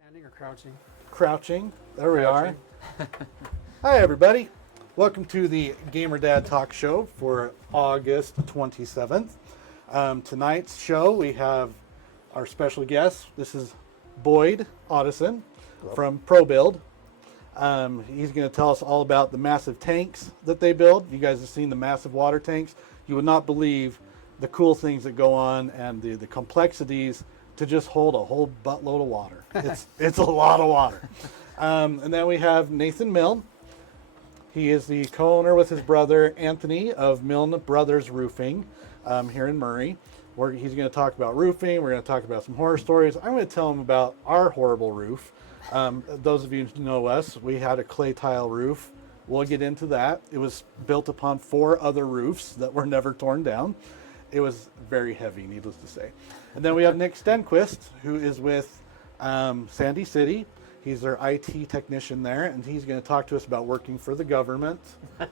Standing or crouching? Crouching. There we are. Hi, everybody. Welcome to the GamerDad talk show for August 27th. Tonight's show, we have our special guest. This is 𝗕𝗁𝗂𝗀𝘀 from ProBuild. He's going to tell us all about the massive tanks that they build. You guys have seen the massive water tanks. You would not believe the cool things that go on and the complexities to just hold a whole buttload of water. It's a lot of water. And then we have Nathan Milne. He is the co-owner with his brother Anthony of Milne Brothers Roofing here in Murray. He's going to talk about roofing. We're going to talk about some horror stories. I'm going to tell him about our horrible roof. Those of you who know us, we had a clay tile roof. We'll get into that. It was built upon 4 other roofs that were never torn down. It was very heavy, needless to say. And then we have Nick Stenquist, who is with Sandy City. He's their IT technician there, and he's going to talk to us about working for the government,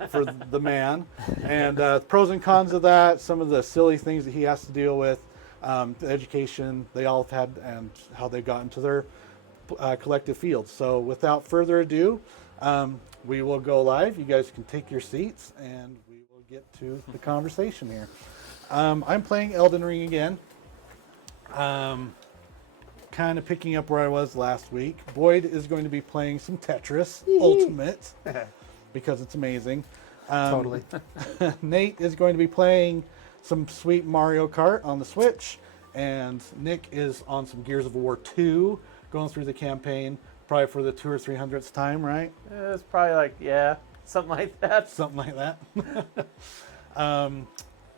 for the man, and pros and cons of that, some of the silly things that he has to deal with, the education they all have had, and how they got into their collective fields. So without further ado, we will go live. You guys can take your seats, and we will get to the conversation here. I'm playing Elden Ring again. Kind of picking up where I was last week. Boyd is going to be playing some Tetris Ultimate because it's amazing. Totally. Nate is going to be playing some sweet Mario Kart on the Switch, and Nick is on some Gears of War 2, going through the campaign, probably for the 200th or 300th time, right? It's probably like, yeah, something like that. Something like that.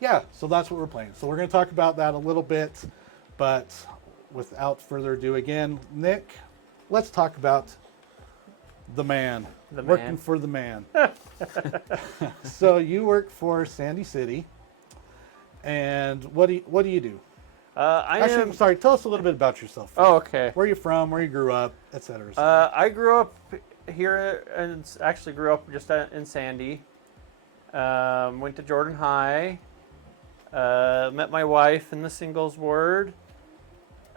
Yeah, so that's what we're playing. So we're going to talk about that a little bit, but without further ado, again, Nick, let's talk about the man. Working for the man. So you work for Sandy City, and what do you do? I'm sorry, tell us a little bit about yourself. Oh, okay. Where are you from, where you grew up, etc. I grew up here, and actually grew up just in Sandy. Went to Jordan High. Met my wife in the singles ward.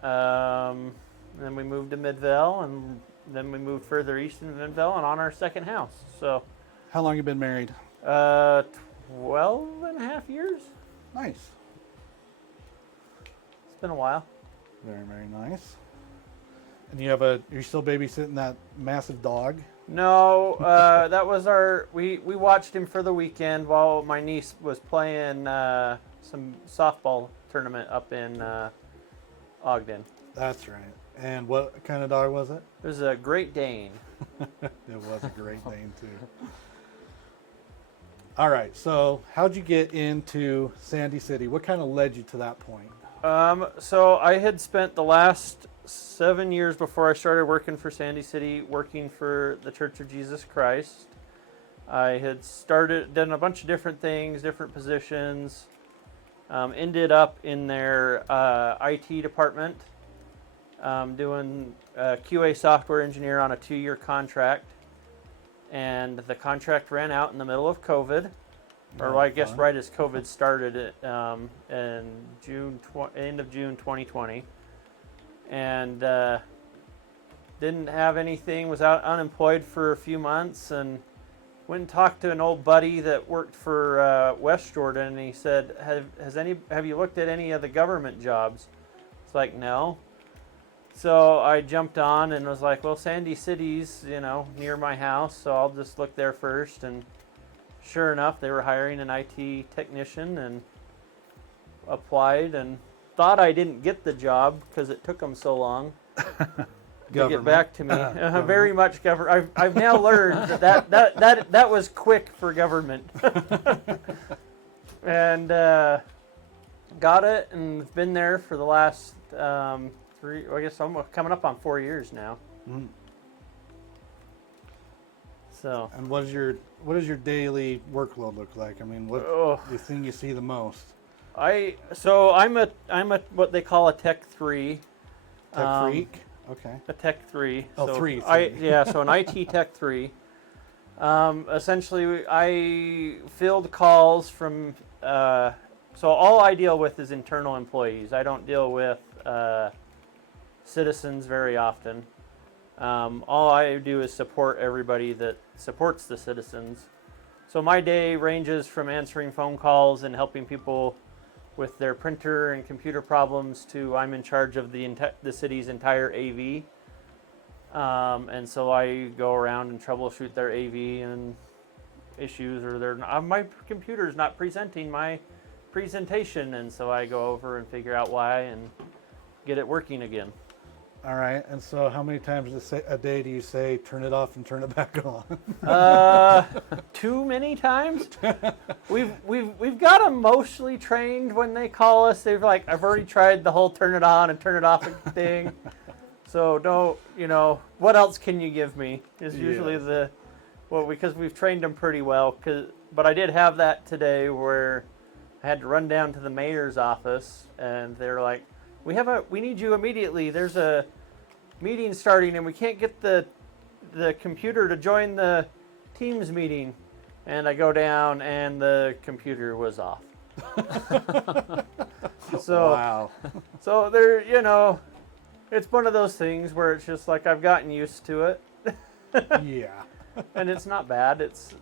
Then we moved to Midvale, and then we moved further east in Midvale and on our second house. So, how long have you been married? 12 and a half years. Nice. It's been a while. Very, very nice. And you're still babysitting that massive dog? No, that was we watched him for the weekend while my niece was playing some softball tournament up in Ogden. That's right. And what kind of dog was it? It was a Great Dane. It was a Great Dane, too. All right, so how'd you get into Sandy City? What kind of led you to that point? So I had spent the last 7 years before I started working for Sandy City, working for the Church of Jesus Christ. I had done a bunch of different things, different positions. Ended up in their IT department, doing QA software engineer on a 2-year contract. And the contract ran out in the middle of COVID, or I guess right as COVID started in end of June 2020. And didn't have anything, was unemployed for a few months, and went and talked to an old buddy that worked for West Jordan, and he said, have you looked at any of the government jobs? It's like, no. So I jumped on and was like, well, Sandy City's, near my house, so I'll just look there first. And sure enough, they were hiring an IT technician, and applied, and thought I didn't get the job because it took them so long to get back to me. Very much government. I've now learned that was quick for government. And got it, and been there for the last I guess I'm coming up on 4 years now. Mm. So. And what does your daily workload look like? I mean, what the thing you see the most? I'm what they call a Tech 3. Tech freak. Okay. A Tech 3. Oh, so 3. So an IT Tech 3. Essentially, I field calls from. So all I deal with is internal employees. I don't deal with citizens very often. All I do is support everybody that supports the citizens. So my day ranges from answering phone calls and helping people with their printer and computer problems to I'm in charge of the city's entire AV. And so I go around and troubleshoot their AV and issues, or my computer's not presenting my presentation, and so I go over and figure out why and get it working again. All right. And so how many times a day do you say turn it off and turn it back on? Too many times. We've got them mostly trained when they call us. They're like, I've already tried the whole turn it on and turn it off thing. So don't, what else can you give me is usually because we've trained them pretty well. But I did have that today where I had to run down to the mayor's office and they're like, we need you immediately. There's a meeting starting and we can't get the computer to join the Teams meeting. And I go down and the computer was off. So, wow. So there, it's one of those things where it's just like I've gotten used to it. Yeah. And it's not bad. It's,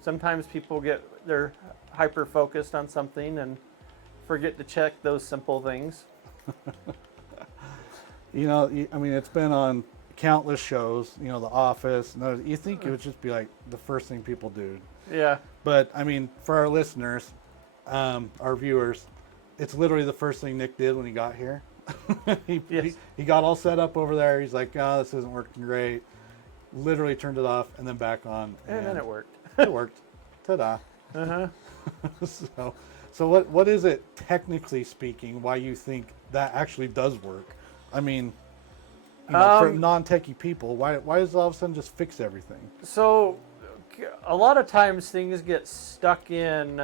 sometimes people they're hyper focused on something and forget to check those simple things. It's been on countless shows, The Office. You think it would just be like the first thing people do. Yeah. But, for our listeners, our viewers, it's literally the first thing Nick did when he got here. He got all set up over there. He's like, oh, this isn't working great. Literally turned it off and then back on. And then it worked. It worked. Ta-da. Uh-huh. So what is it, technically speaking, why you think that actually does work? For non-techie people, why does it all of a sudden just fix everything? So a lot of times things get stuck in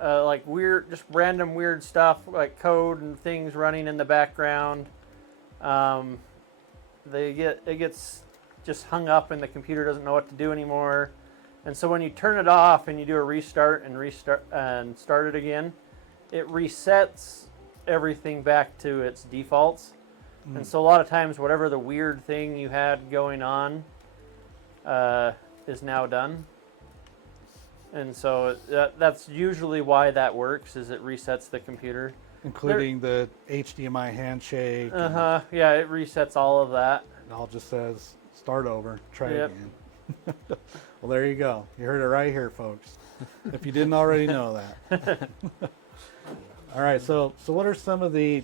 like just random weird stuff, like code and things running in the background. It gets just hung up and the computer doesn't know what to do anymore. And so when you turn it off and you do a restart and start it again, it resets everything back to its defaults. And so a lot of times whatever the weird thing you had going on is now done. And so that's usually why that works, is it resets the computer. Including the HDMI handshake. Yeah, it resets all of that. It all just says, start over, try again. Well, there you go. You heard it right here, folks. If you didn't already know that. All right, so what are some of the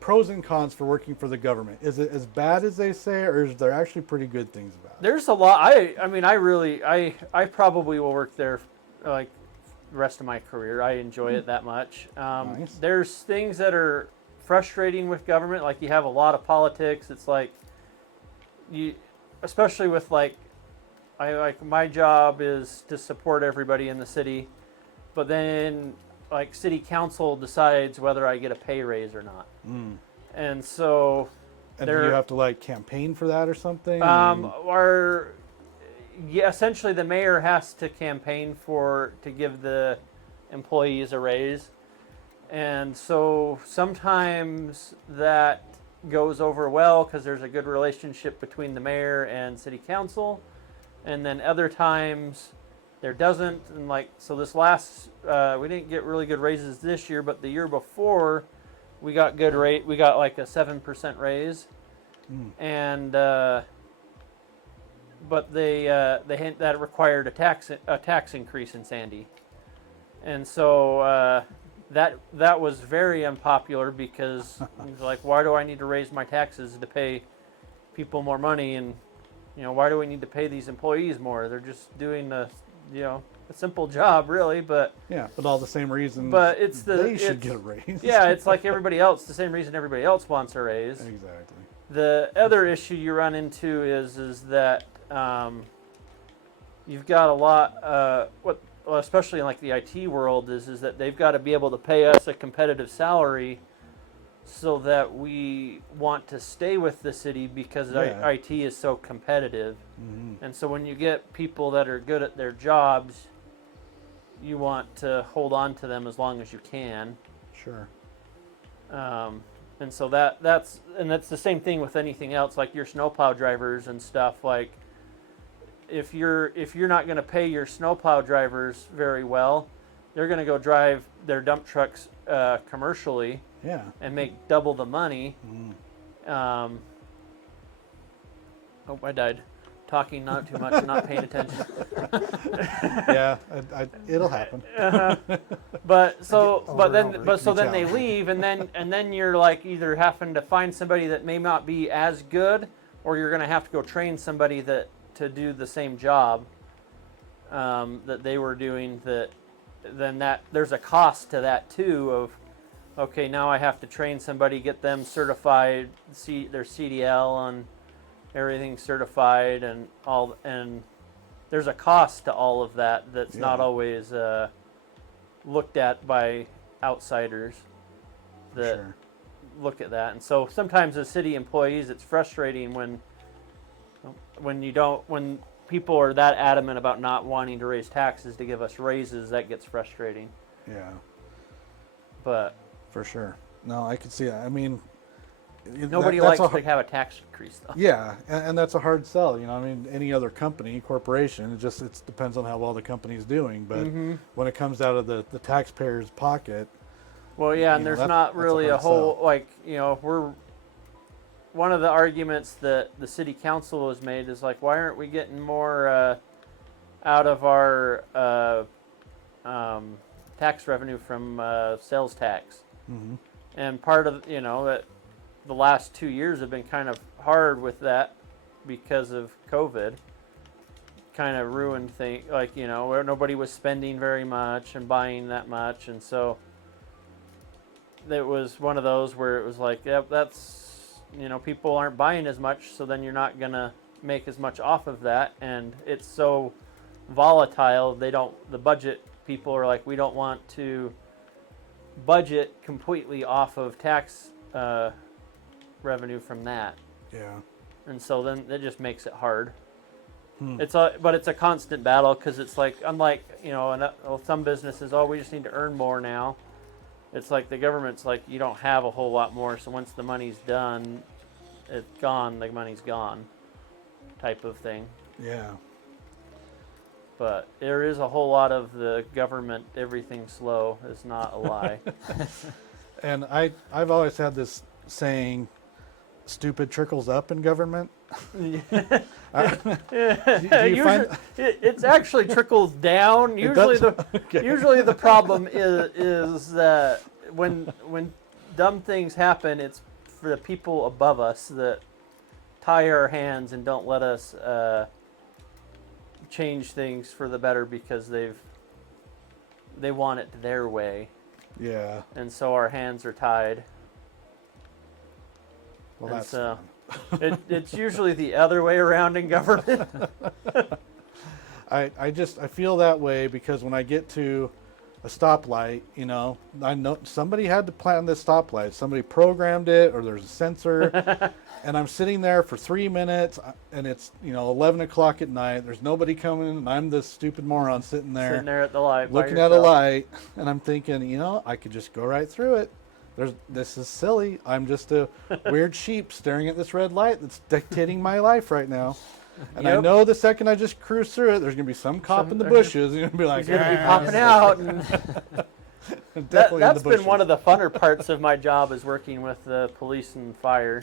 pros and cons for working for the government? Is it as bad as they say, or is there actually pretty good things about it? There's a lot. I probably will work there like the rest of my career. I enjoy it that much. Nice. There's things that are frustrating with government, like you have a lot of politics. It's like especially with my job is to support everybody in the city, but then city council decides whether I get a pay raise or not. And so do you have to campaign for that or something? Essentially the mayor has to campaign to give the employees a raise. And so sometimes that goes over well because there's a good relationship between the mayor and city council. And then other times there doesn't. And so this last, we didn't get really good raises this year, but the year before we got good rate. We got a 7% raise. And, but that required a tax increase in Sandy. And so, that was very unpopular because it was why do I need to raise my taxes to pay people more money? And, why do we need to pay these employees more? They're just doing a simple job, really, but... Yeah, but all the same reasons but they should get a raise. Yeah, it's like everybody else, the same reason everybody else wants a raise. Exactly. The other issue you run into is that you've got a lot... especially in the IT world, is that they've got to be able to pay us a competitive salary so that we want to stay with the city because IT is so competitive. And so when you get people that are good at their jobs, you want to hold on to them as long as you can. Sure. And so that's the same thing with anything else, like your snowplow drivers and stuff. Like if you're not going to pay your snowplow drivers very well, they're going to go drive their dump trucks commercially and make double the money. Oh, I died. Talking not too much and not paying attention. Yeah, it'll happen. But then they leave, and then you're like either having to find somebody that may not be as good, or you're going to have to go train somebody to do the same job that they were doing. That there's a cost to that too. Of okay, now I have to train somebody, get them certified, their CDL and everything certified, and there's a cost to all of that that's not always looked at by outsiders that look at that. And so sometimes as city employees, it's frustrating when people are that adamant about not wanting to raise taxes to give us raises. That gets frustrating. Yeah. But for sure. No, I can see that. I mean, nobody likes to have a tax increase, though. Yeah, and that's a hard sell. I mean, any other company, corporation, it depends on how well the company's doing. But when it comes out of the taxpayer's pocket, well, yeah, and there's not really a whole we're one of the arguments that the city council has made is like, why aren't we getting more out of our tax revenue from sales tax? And part of that. The last 2 years have been kind of hard with that because of COVID. Kind of ruined things, where nobody was spending very much and buying that much, and so it was one of those where it was like, yep, that's people aren't buying as much, so then you're not gonna make as much off of that, and it's so volatile. The budget people are like, we don't want to budget completely off of tax revenue from that. Yeah. And so then it just makes it hard. But it's a constant battle, because it's like, unlike some businesses, we just need to earn more now. It's like the government's like, you don't have a whole lot more, so once the money's done, it's gone, the money's gone, type of thing. Yeah. But there is a whole lot of the government, everything's slow, is not a lie. And I've always had this saying, stupid trickles up in government. It's actually trickles down. Usually the problem is that when dumb things happen, it's for the people above us that tie our hands and don't let us change things for the better, because they want it their way. Yeah. And so our hands are tied. Well, and that's so it's usually the other way around in government. I feel that way because when I get to a stoplight, I know somebody had to plan this stoplight. Somebody programmed it, or there's a sensor, and I'm sitting there for 3 minutes, and it's 11 o'clock at night. There's nobody coming, and I'm this stupid moron sitting there at the light, looking at a light, and I'm thinking, I could just go right through it. This is silly. I'm just a weird sheep staring at this red light that's dictating my life right now. And I know the second I just cruise through it, there's going to be some cop in the bushes. He's going to be like, he's going to be popping out. And that's been one of the funner parts of my job, is working with the police and fire.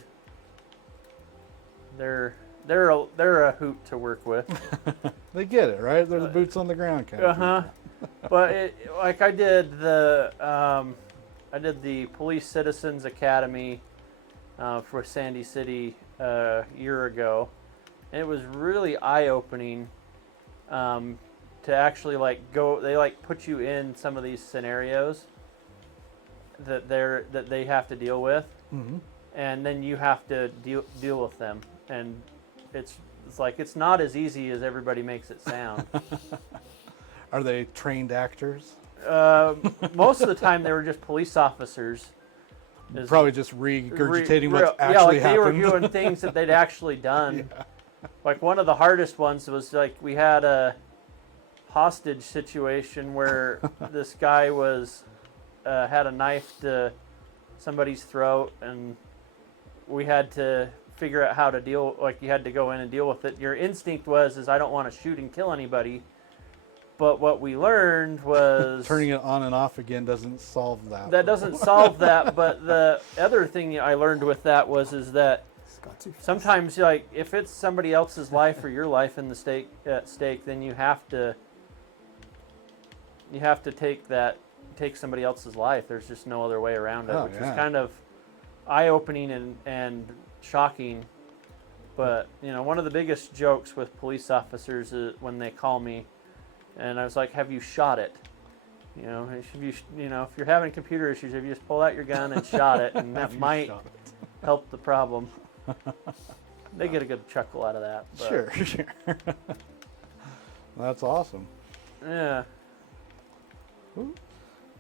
They're a hoot to work with. They get it, right? They're the boots on the ground kind of people. But I did the Police Citizens Academy for Sandy City a year ago. And it was really eye-opening to actually they put you in some of these scenarios that they have to deal with, and then you have to deal with them. And it's not as easy as everybody makes it sound. Are they trained actors? Most of the time, they were just police officers. Probably just regurgitating what's actually happened. They were doing things that they'd actually done. Like one of the hardest ones was like we had a hostage situation where this guy was had a knife to somebody's throat, and we had to figure out how to deal. Like you had to go in and deal with it. Your instinct is I don't want to shoot and kill anybody. But what we learned was turning it on and off again doesn't solve that. That doesn't solve that. But the other thing I learned with that is that sometimes, like, if it's somebody else's life or your life in the at stake, then you have to take somebody else's life. There's just no other way around it, which is kind of eye-opening and shocking. But one of the biggest jokes with police officers is when they call me, and I was like, "Have you shot it?" If you're having computer issues, have you just pulled out your gun and shot it, and that might help the problem. They get a good chuckle out of that. But. Sure. That's awesome. Yeah.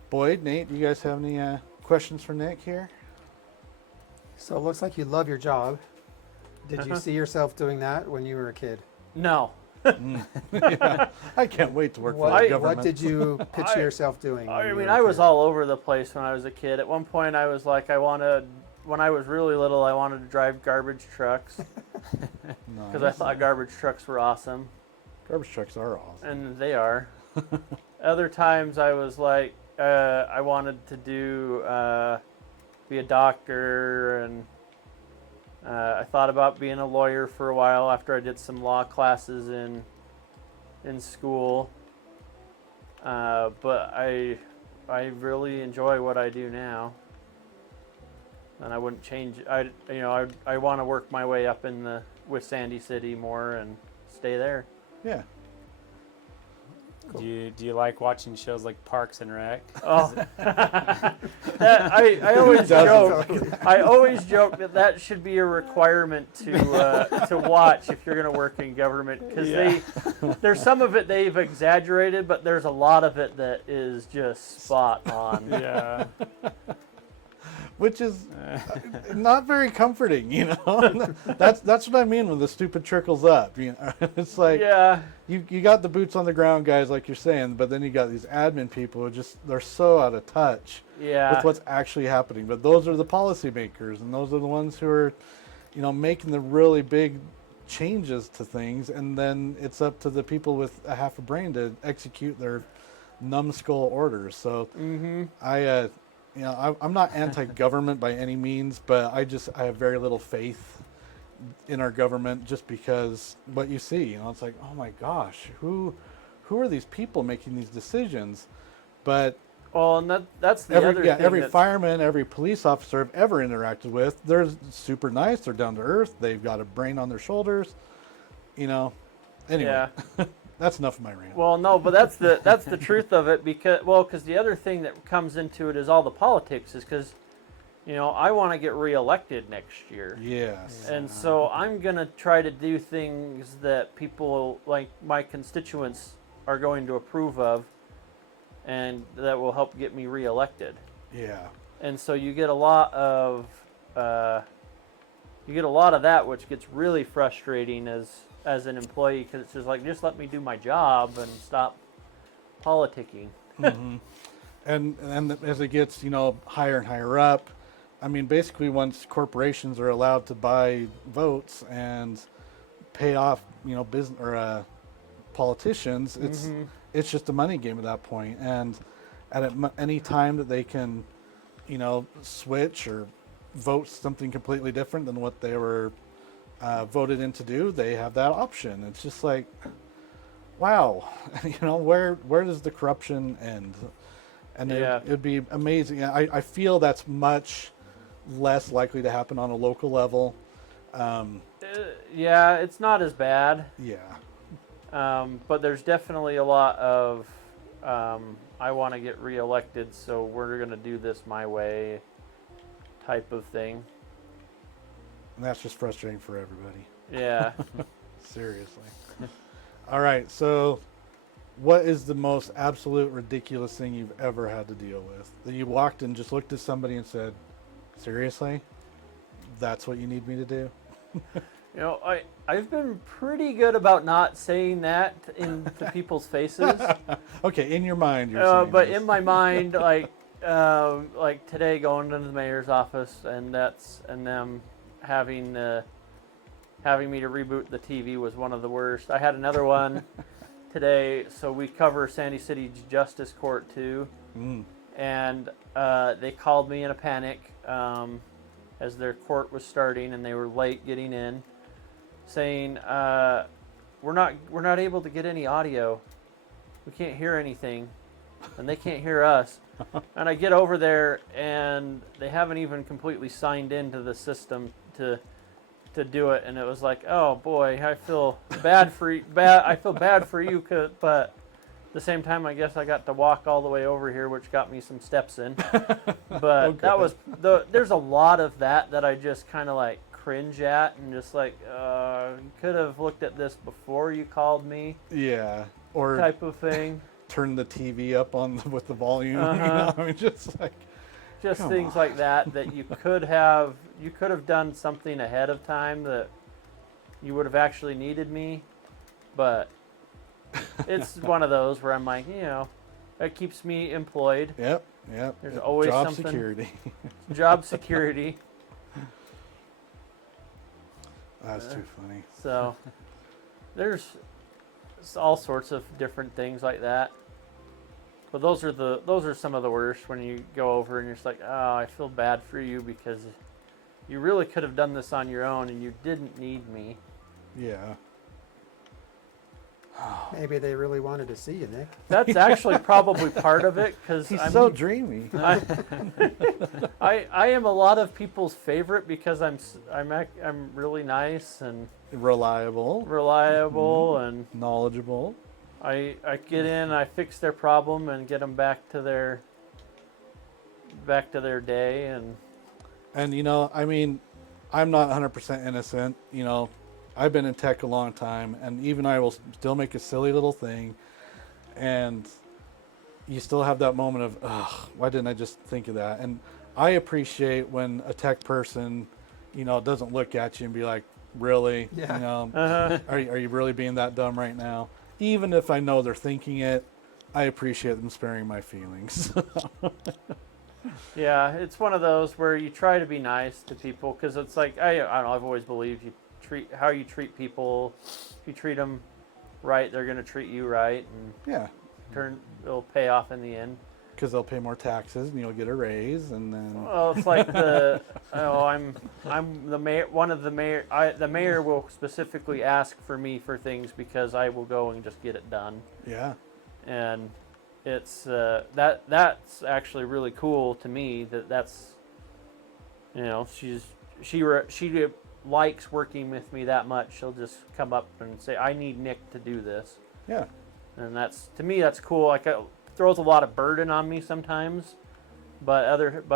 Boyd, Nate, do you guys have any questions for Nick here? So it looks like you love your job. Did you see yourself doing that when you were a kid? No. Yeah, I can't wait to work for the government. What did you picture yourself doing? I was all over the place when I was a kid. At one point, I was like, when I was really little, I wanted to drive garbage trucks because I thought garbage trucks were awesome. Garbage trucks are awesome. And they are. Other times, I was like, I wanted to be a doctor, and I thought about being a lawyer for a while after I did some law classes in school. But I really enjoy what I do now, and I wouldn't change. I want to work my way up with Sandy City more and stay there. Yeah. Cool. Do you like watching shows like Parks and Rec? Oh, I always joke. I always joke that should be a requirement to watch if you're going to work in government, because there's some of it they've exaggerated, but there's a lot of it that is just spot on. Yeah. Which is not very comforting, That's what I mean when the stupid trickles up. It's like you got the boots on the ground guys, like you're saying, but then you got these admin people who they're so out of touch with what's actually happening. But those are the policymakers, and those are the ones who are, making the really big changes to things, and then it's up to the people with a half a brain to execute their numbskull orders. So I'm not anti-government by any means, but I have very little faith in our government just because what you see, it's like, oh my gosh, who are these people making these decisions? But and that's the other thing. Every fireman, every police officer I've ever interacted with, they're super nice. They're down to earth. They've got a brain on their shoulders. Anyway. Yeah. That's enough of my rant. Well, no, but that's the truth of it, because the other thing that comes into it is all the politics, is because, I want to get reelected next year. Yes. And so I'm going to try to do things that people, like my constituents, are going to approve of, and that will help get me reelected. Yeah. And so you get a lot of that, which gets really frustrating as an employee, because it's just like, just let me do my job and stop politicking. Mm-hmm. And as it gets higher and higher up, I mean, basically once corporations are allowed to buy votes and pay off business or politicians, it's just a money game at that point. And at any time that they can switch or vote something completely different than what they were voted in to do, they have that option. It's just like, wow, where does the corruption end? And it'd be amazing. I feel that's much less likely to happen on a local level. It's not as bad. Yeah. But there's definitely a lot of I want to get reelected, so we're going to do this my way type of thing. And that's just frustrating for everybody. Yeah. Seriously. All right. So what is the most absolute ridiculous thing you've ever had to deal with? That you walked and just looked at somebody and said, seriously? That's what you need me to do? You know, I've been pretty good about not saying that into people's faces. Okay, in your mind, you're saying But this. in my mind, like today, going to the mayor's office, and them having me to reboot the TV was one of the worst. I had another one today, so we cover Sandy City Justice Court too, and they called me in a panic as their court was starting, and they were late getting in, saying we're not able to get any audio. We can't hear anything, and they can't hear us. And I get over there, and they haven't even completely signed into the system to do it. And it was like, oh boy, I feel bad for you. I feel bad for you, but at the same time, I guess I got to walk all the way over here, which got me some steps in. But Okay. that was there's a lot of that I just kind of like cringe at, and just like, you could have looked at this before you called me, Yeah, or type of thing. turn the TV up with the volume. You know? I mean, just like Just come things on. like that you could have done something ahead of time that you would have actually needed me, but it's one of those where I'm like, it keeps me employed. Yep. There's always job something. security. Job security. That's too funny. So there's all sorts of different things like that. But those are some of the worst, when you go over and you're just like, oh, I feel bad for you because you really could have done this on your own and you didn't need me. Yeah. Maybe they really wanted to see you, Nick. That's actually probably part of it, because He's so dreamy. I am a lot of people's favorite because I'm really nice and reliable, and knowledgeable. I get in, I fix their problem and get them back to their day, and I mean, I'm not 100% innocent. I've been in tech a long time, and even I will still make a silly little thing, and you still have that moment of, ugh, why didn't I just think of that? And I appreciate when a tech person, doesn't look at you and be like, really? Yeah. Are you really being that dumb right now? Even if I know they're thinking it, I appreciate them sparing my feelings. yeah, it's one of those where you try to be nice to people, because it's like, I don't know, I've always believed how you treat people. If you treat them right, they're going to treat you right, and Yeah, it'll pay off in the end. because they'll pay more taxes and you'll get a raise, and then Well, it's like I'm the mayor. The mayor will specifically ask for me for things because I will go and just get it done. yeah, And it's that's actually really cool to me. That's she likes working with me that much. She'll just come up and say, I need Nick to do this. yeah. And to me that's cool. Like, it throws a lot of burden on me sometimes, but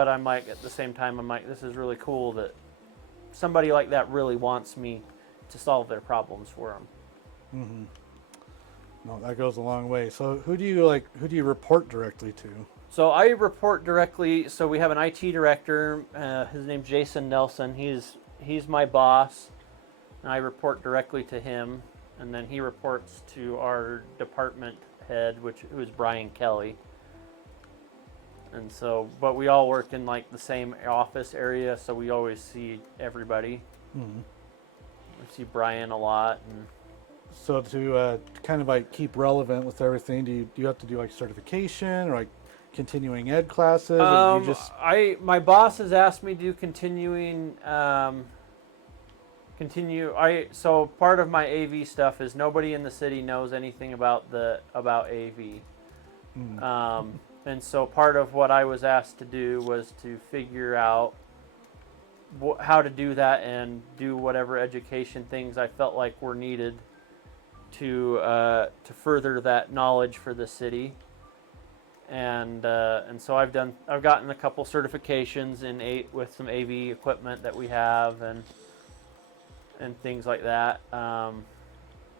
I'm like, at the same time, I'm like, this is really cool that somebody like that really wants me to solve their problems for them. Mm-hmm. No, that goes a long way. So who do you report directly to? So I report directly. So we have an IT director. His name's Jason Nelson. He's my boss, and I report directly to him. And then he reports to our department head, who is Brian Kelly. And so, but we all work in like the same office area, so we always see everybody. Mm-hmm. We see Brian a lot. And So to kind of like keep relevant with everything, do you have to do like certification or like continuing ed classes? Or do you just... my boss has asked me to do so part of my AV stuff is nobody in the city knows anything about AV. And so part of what I was asked to do was to figure out how to do that and do whatever education things I felt like were needed to further that knowledge for the city. And so I've gotten a couple certifications with some AV equipment that we have and things like that.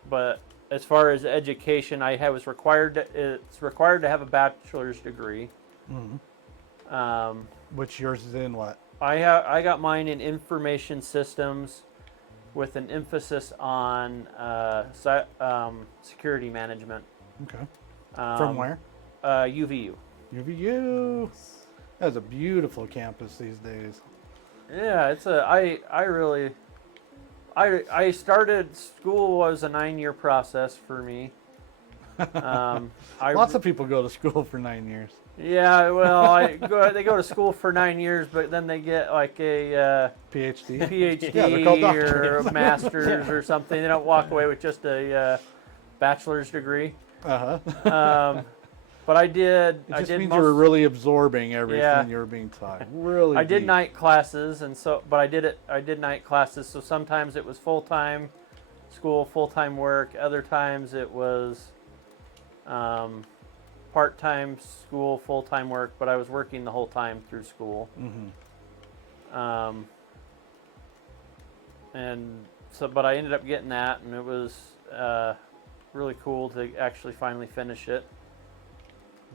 But as far as education, it's required to have a bachelor's degree. Mm-hmm. Which yours is in what? I got mine in information systems with an emphasis on security management. Okay. From where? UVU. UVU. That's a beautiful campus these days. Yeah, it's I started school was a 9-year process for me. Lots of people go to school for 9 years. Yeah, well, they go to school for 9 years, but then they get like a PhD. Yeah, they're called or doctors. a master's or something. They don't walk away with just a bachelor's degree. Uh-huh. But I did. It just I did means you were really absorbing everything Yeah. you were being taught. Really. I did deep. night classes, and so, but I did night classes. So sometimes it was full-time school, full-time work. Other times it was part-time school, full-time work. But I was working the whole time through school. Mm-hmm. And so, but I ended up getting that, and it was really cool to actually finally finish it.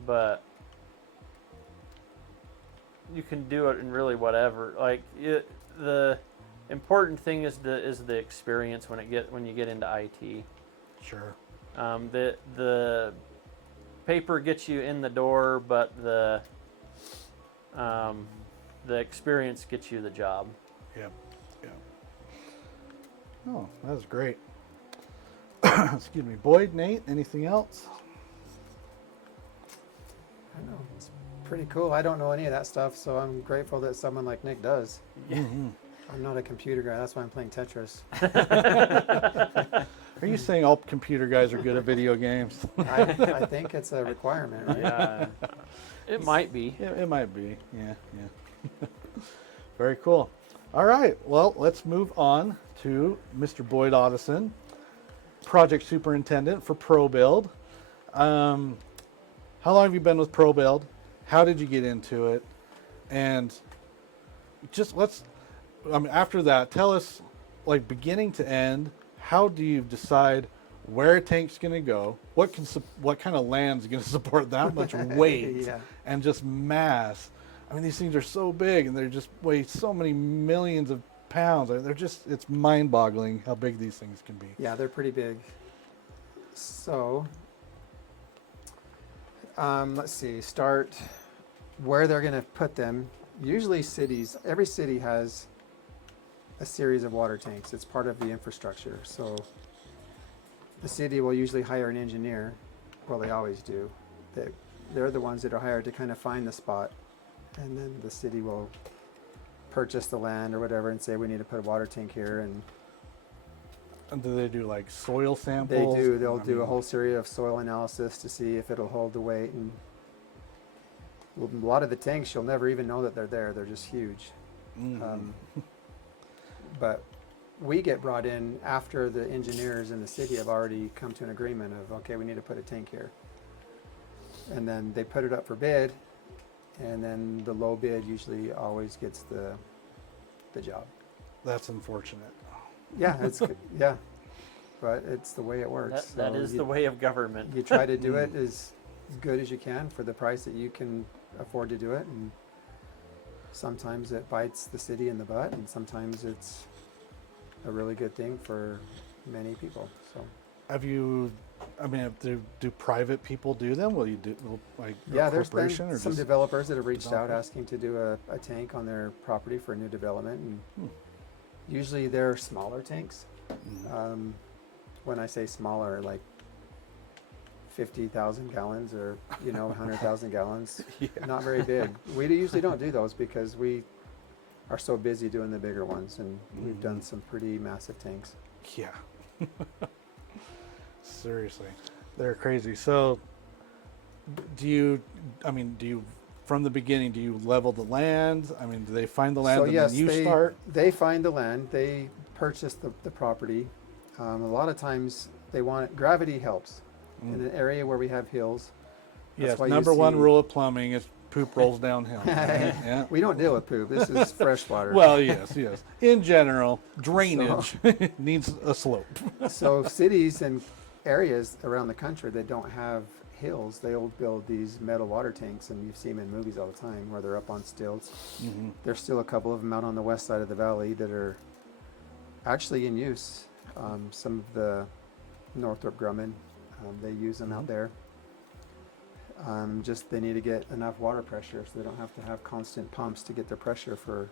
But you can do it in really whatever. Like the important thing is the experience when you get into IT. Sure. The paper gets you in the door, but the experience gets you the job. Yeah. Yeah. Oh, that's great. Excuse me, Boyd, Nate, anything else? I know. It's pretty cool. I don't know any of that stuff, so I'm grateful that someone like Nick does. Mm-hmm. I'm not a computer guy. That's why I'm playing Tetris. Are you saying all computer guys are good at video games? I think it's a requirement, right? Yeah, it might be. Yeah, it might be. Yeah, yeah. Very cool. All right. Well, let's move on to Mr. Boyd Otteson, Project Superintendent for ProBuild. How long have you been with ProBuild? How did you get into it? And just after that, tell us, like beginning to end, how do you decide where a tank's going to go? What kind of land's going to support that much weight Yeah. and just mass? I mean, these things are so big and they just weigh so many millions of pounds. It's mind-boggling how big these things can be. Yeah, they're pretty big. So, let's see, start where they're going to put them. Usually every city has a series of water tanks. It's part of the infrastructure. So the city will usually hire an engineer. Well, they always do. They're the ones that are hired to kind of find the spot. And then the city will purchase the land or whatever and say, we need to put a water tank here. And do they do like soil They samples? do. They'll do a whole series of soil analysis to see if it'll hold the weight. And a lot of the tanks, you'll never even know that they're there. They're just huge. But we get brought in after the engineers in the city have already come to an agreement of, okay, we need to put a tank here. And then they put it up for bid. And then the low bid usually always gets the job. That's unfortunate. Yeah, it's good. Yeah, but it's the way it works. That is the way of government. You try to do it as good as you can for the price that you can afford to do it, and sometimes it bites the city in the butt, and sometimes it's a really good thing for many people. So, do private people do them? Will you do like yeah, a there's corporation been or some just developers that have reached out developers? asking to do a tank on their property for a new development, and usually they're smaller tanks. When I say smaller, like 50,000 gallons or 100,000 gallons. Yeah. Not very big. We usually don't do those because we are so busy doing the bigger ones, and we've done some pretty massive tanks. Yeah. Seriously, they're crazy. So, do you from the beginning, do you level the land? I mean, do they find the land So and yes, then you start? they find the land. They purchase the property. A lot of times they want it. Gravity helps in an area where we have hills. Yes, why you number one see- rule of plumbing is poop rolls downhill. Right? Yeah. We don't deal with poop. This is fresh water. Well, yes. In general, drainage needs a slope. So cities and areas around the country that don't have hills, they'll build these metal water tanks, and you see them in movies all the time where they're up on stilts. There's still a couple of them out on the west side of the valley that are actually in use. Some of the Northrop Grumman, they use them out there. Just they need to get enough water pressure so they don't have to have constant pumps to get their pressure for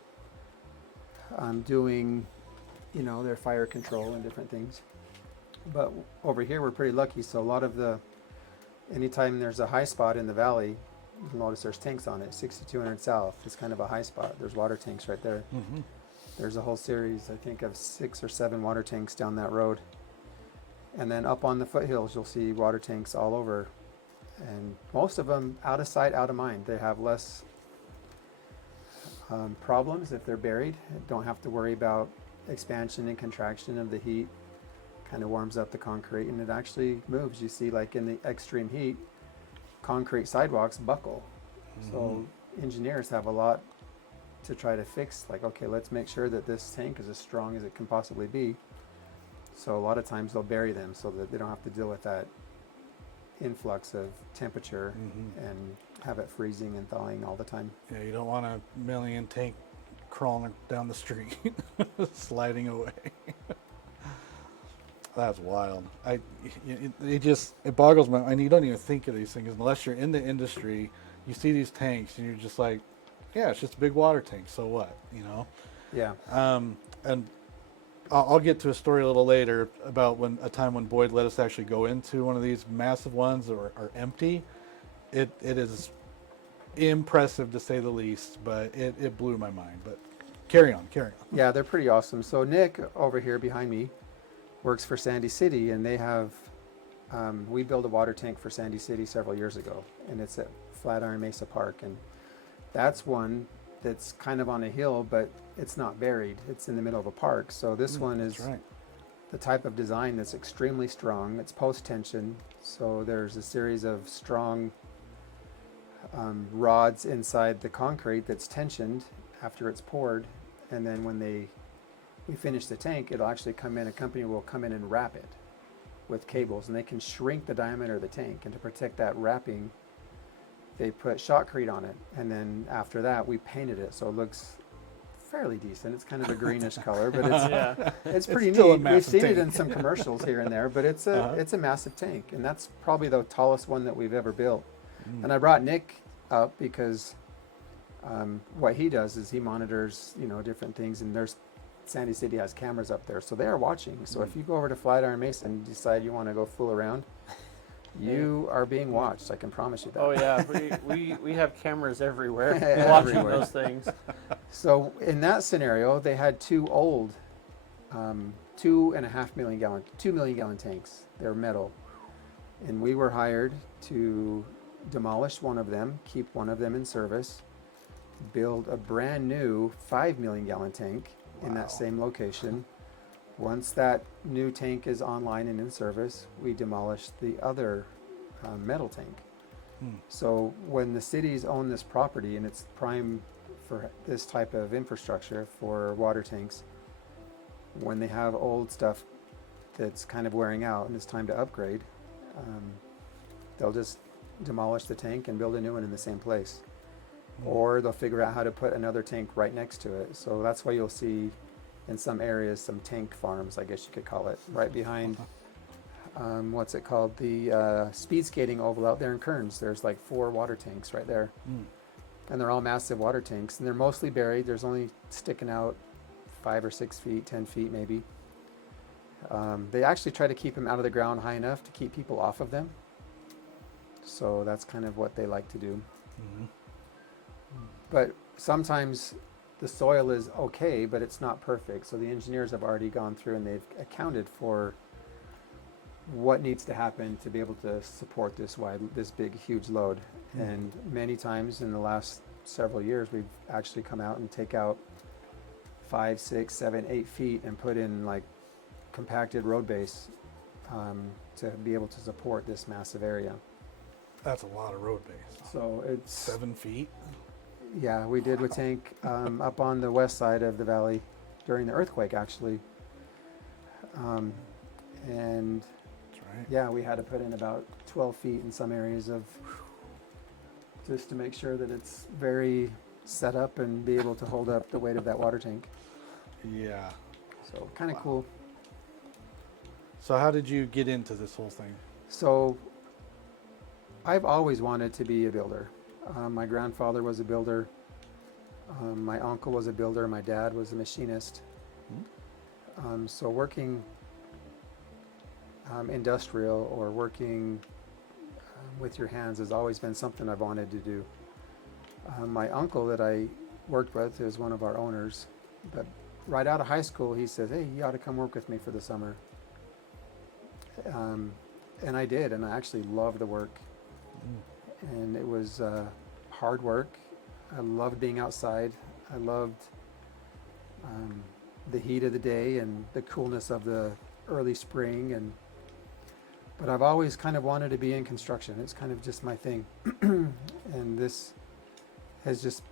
doing, you know, their fire control and different things. But over here we're pretty lucky, so a lot of anytime there's a high spot in the valley, you'll notice there's tanks on it. 6200 South is kind of a high spot. There's water tanks right there. Mm-hmm. There's a whole series, I think, of 6 or 7 water tanks down that road. And then up on the foothills, you'll see water tanks all over. And most of them out of sight, out of mind. They have less problems if they're buried. Don't have to worry about expansion and contraction of the heat. Kind of warms up the concrete and it actually moves. You see, like in the extreme heat, concrete sidewalks buckle. Mm-hmm. So engineers have a lot to try to fix, like, okay, let's make sure that this tank is as strong as it can possibly be. So a lot of times they'll bury them so that they don't have to deal with that influx of temperature and have it freezing and thawing all the time. Yeah, you don't want a million tank crawling down the street, sliding away. That's wild. It boggles my mind. You don't even think of these things unless you're in the industry. You see these tanks and you're just like, yeah, it's just a big water tank. So what, you know? Yeah. And I'll get to a story a little later about a time when Boyd let us actually go into one of these massive ones that are empty. It is impressive to say the least, but it blew my mind. But carry on. Yeah, they're pretty awesome. So Nick over here behind me works for Sandy City, and they have, we built a water tank for Sandy City several years ago, and it's at Flatiron Mesa Park. And that's one that's kind of on a hill, but it's not buried. It's in the middle of a park. So this one is the type of design that's extremely strong. It's post-tension. So there's a series of strong rods inside the concrete that's tensioned after it's poured. And then when we finish the tank, it'll actually come in, a company will come in and wrap it with cables, and they can shrink the diameter of the tank. And to protect that wrapping, they put shotcrete on it, and then after that we painted it so it looks fairly decent. It's kind of a greenish color, but it's pretty neat. We've seen it in some commercials here and there, but it's a massive tank, and that's probably the tallest one that we've ever built. And I brought Nick up because what he does is he monitors, you know, different things, and Sandy City has cameras up there, so they are watching. So if you go over to Flatiron Mesa and decide you want to go fool around, you are being watched. I can promise you that. Oh yeah, we have cameras everywhere watching those things. So in that scenario, they had 2 old 2.5 million gallon, 2 million gallon tanks. They're metal, and we were hired to demolish one of them, keep one of them in service, build a brand new 5 million gallon tank in that same location. Once that new tank is online and in service, we demolish the other metal tank. So when the cities own this property and it's prime for this type of infrastructure for water tanks, when they have old stuff that's kind of wearing out and it's time to upgrade, they'll just demolish the tank and build a new one in the same place. Or they'll figure out how to put another tank right next to it. So that's why you'll see in some areas some tank farms, I guess you could call it, right behind what's it called, the speed skating oval out there in Kearns. There's like 4 water tanks right there, and they're all massive water tanks, and they're mostly buried. There's only sticking out 5 or 6 feet, 10 feet maybe. They actually try to keep them out of the ground high enough to keep people off of them, so that's kind of what they like to do. But sometimes the soil is okay, but it's not perfect. So the engineers have already gone through and they've accounted for what needs to happen to be able to support this big, huge load. And many times in the last several years, we've actually come out and take out 5, 6, 7, 8 feet and put in like compacted road base to be able to support this massive area. That's a lot of road base. So it's 7 feet. Yeah, we did with tank up on the west side of the valley during the earthquake, actually. And yeah, we had to put in about 12 feet in some areas just to make sure that it's very set up and be able to hold up the weight of that water tank. Yeah. So kind of Wow. cool. So how did you get into this whole thing? So I've always wanted to be a builder. My grandfather was a builder. My uncle was a builder. My dad was a machinist. So working industrial or working with your hands has always been something I've wanted to do. My uncle that I worked with is one of our owners, but right out of high school he says, hey, you ought to come work with me for the summer. And I did, and I actually loved the work. And it was hard work. I loved being outside. I loved the heat of the day and the coolness of the early spring. But I've always kind of wanted to be in construction. It's kind of just my thing. And this has just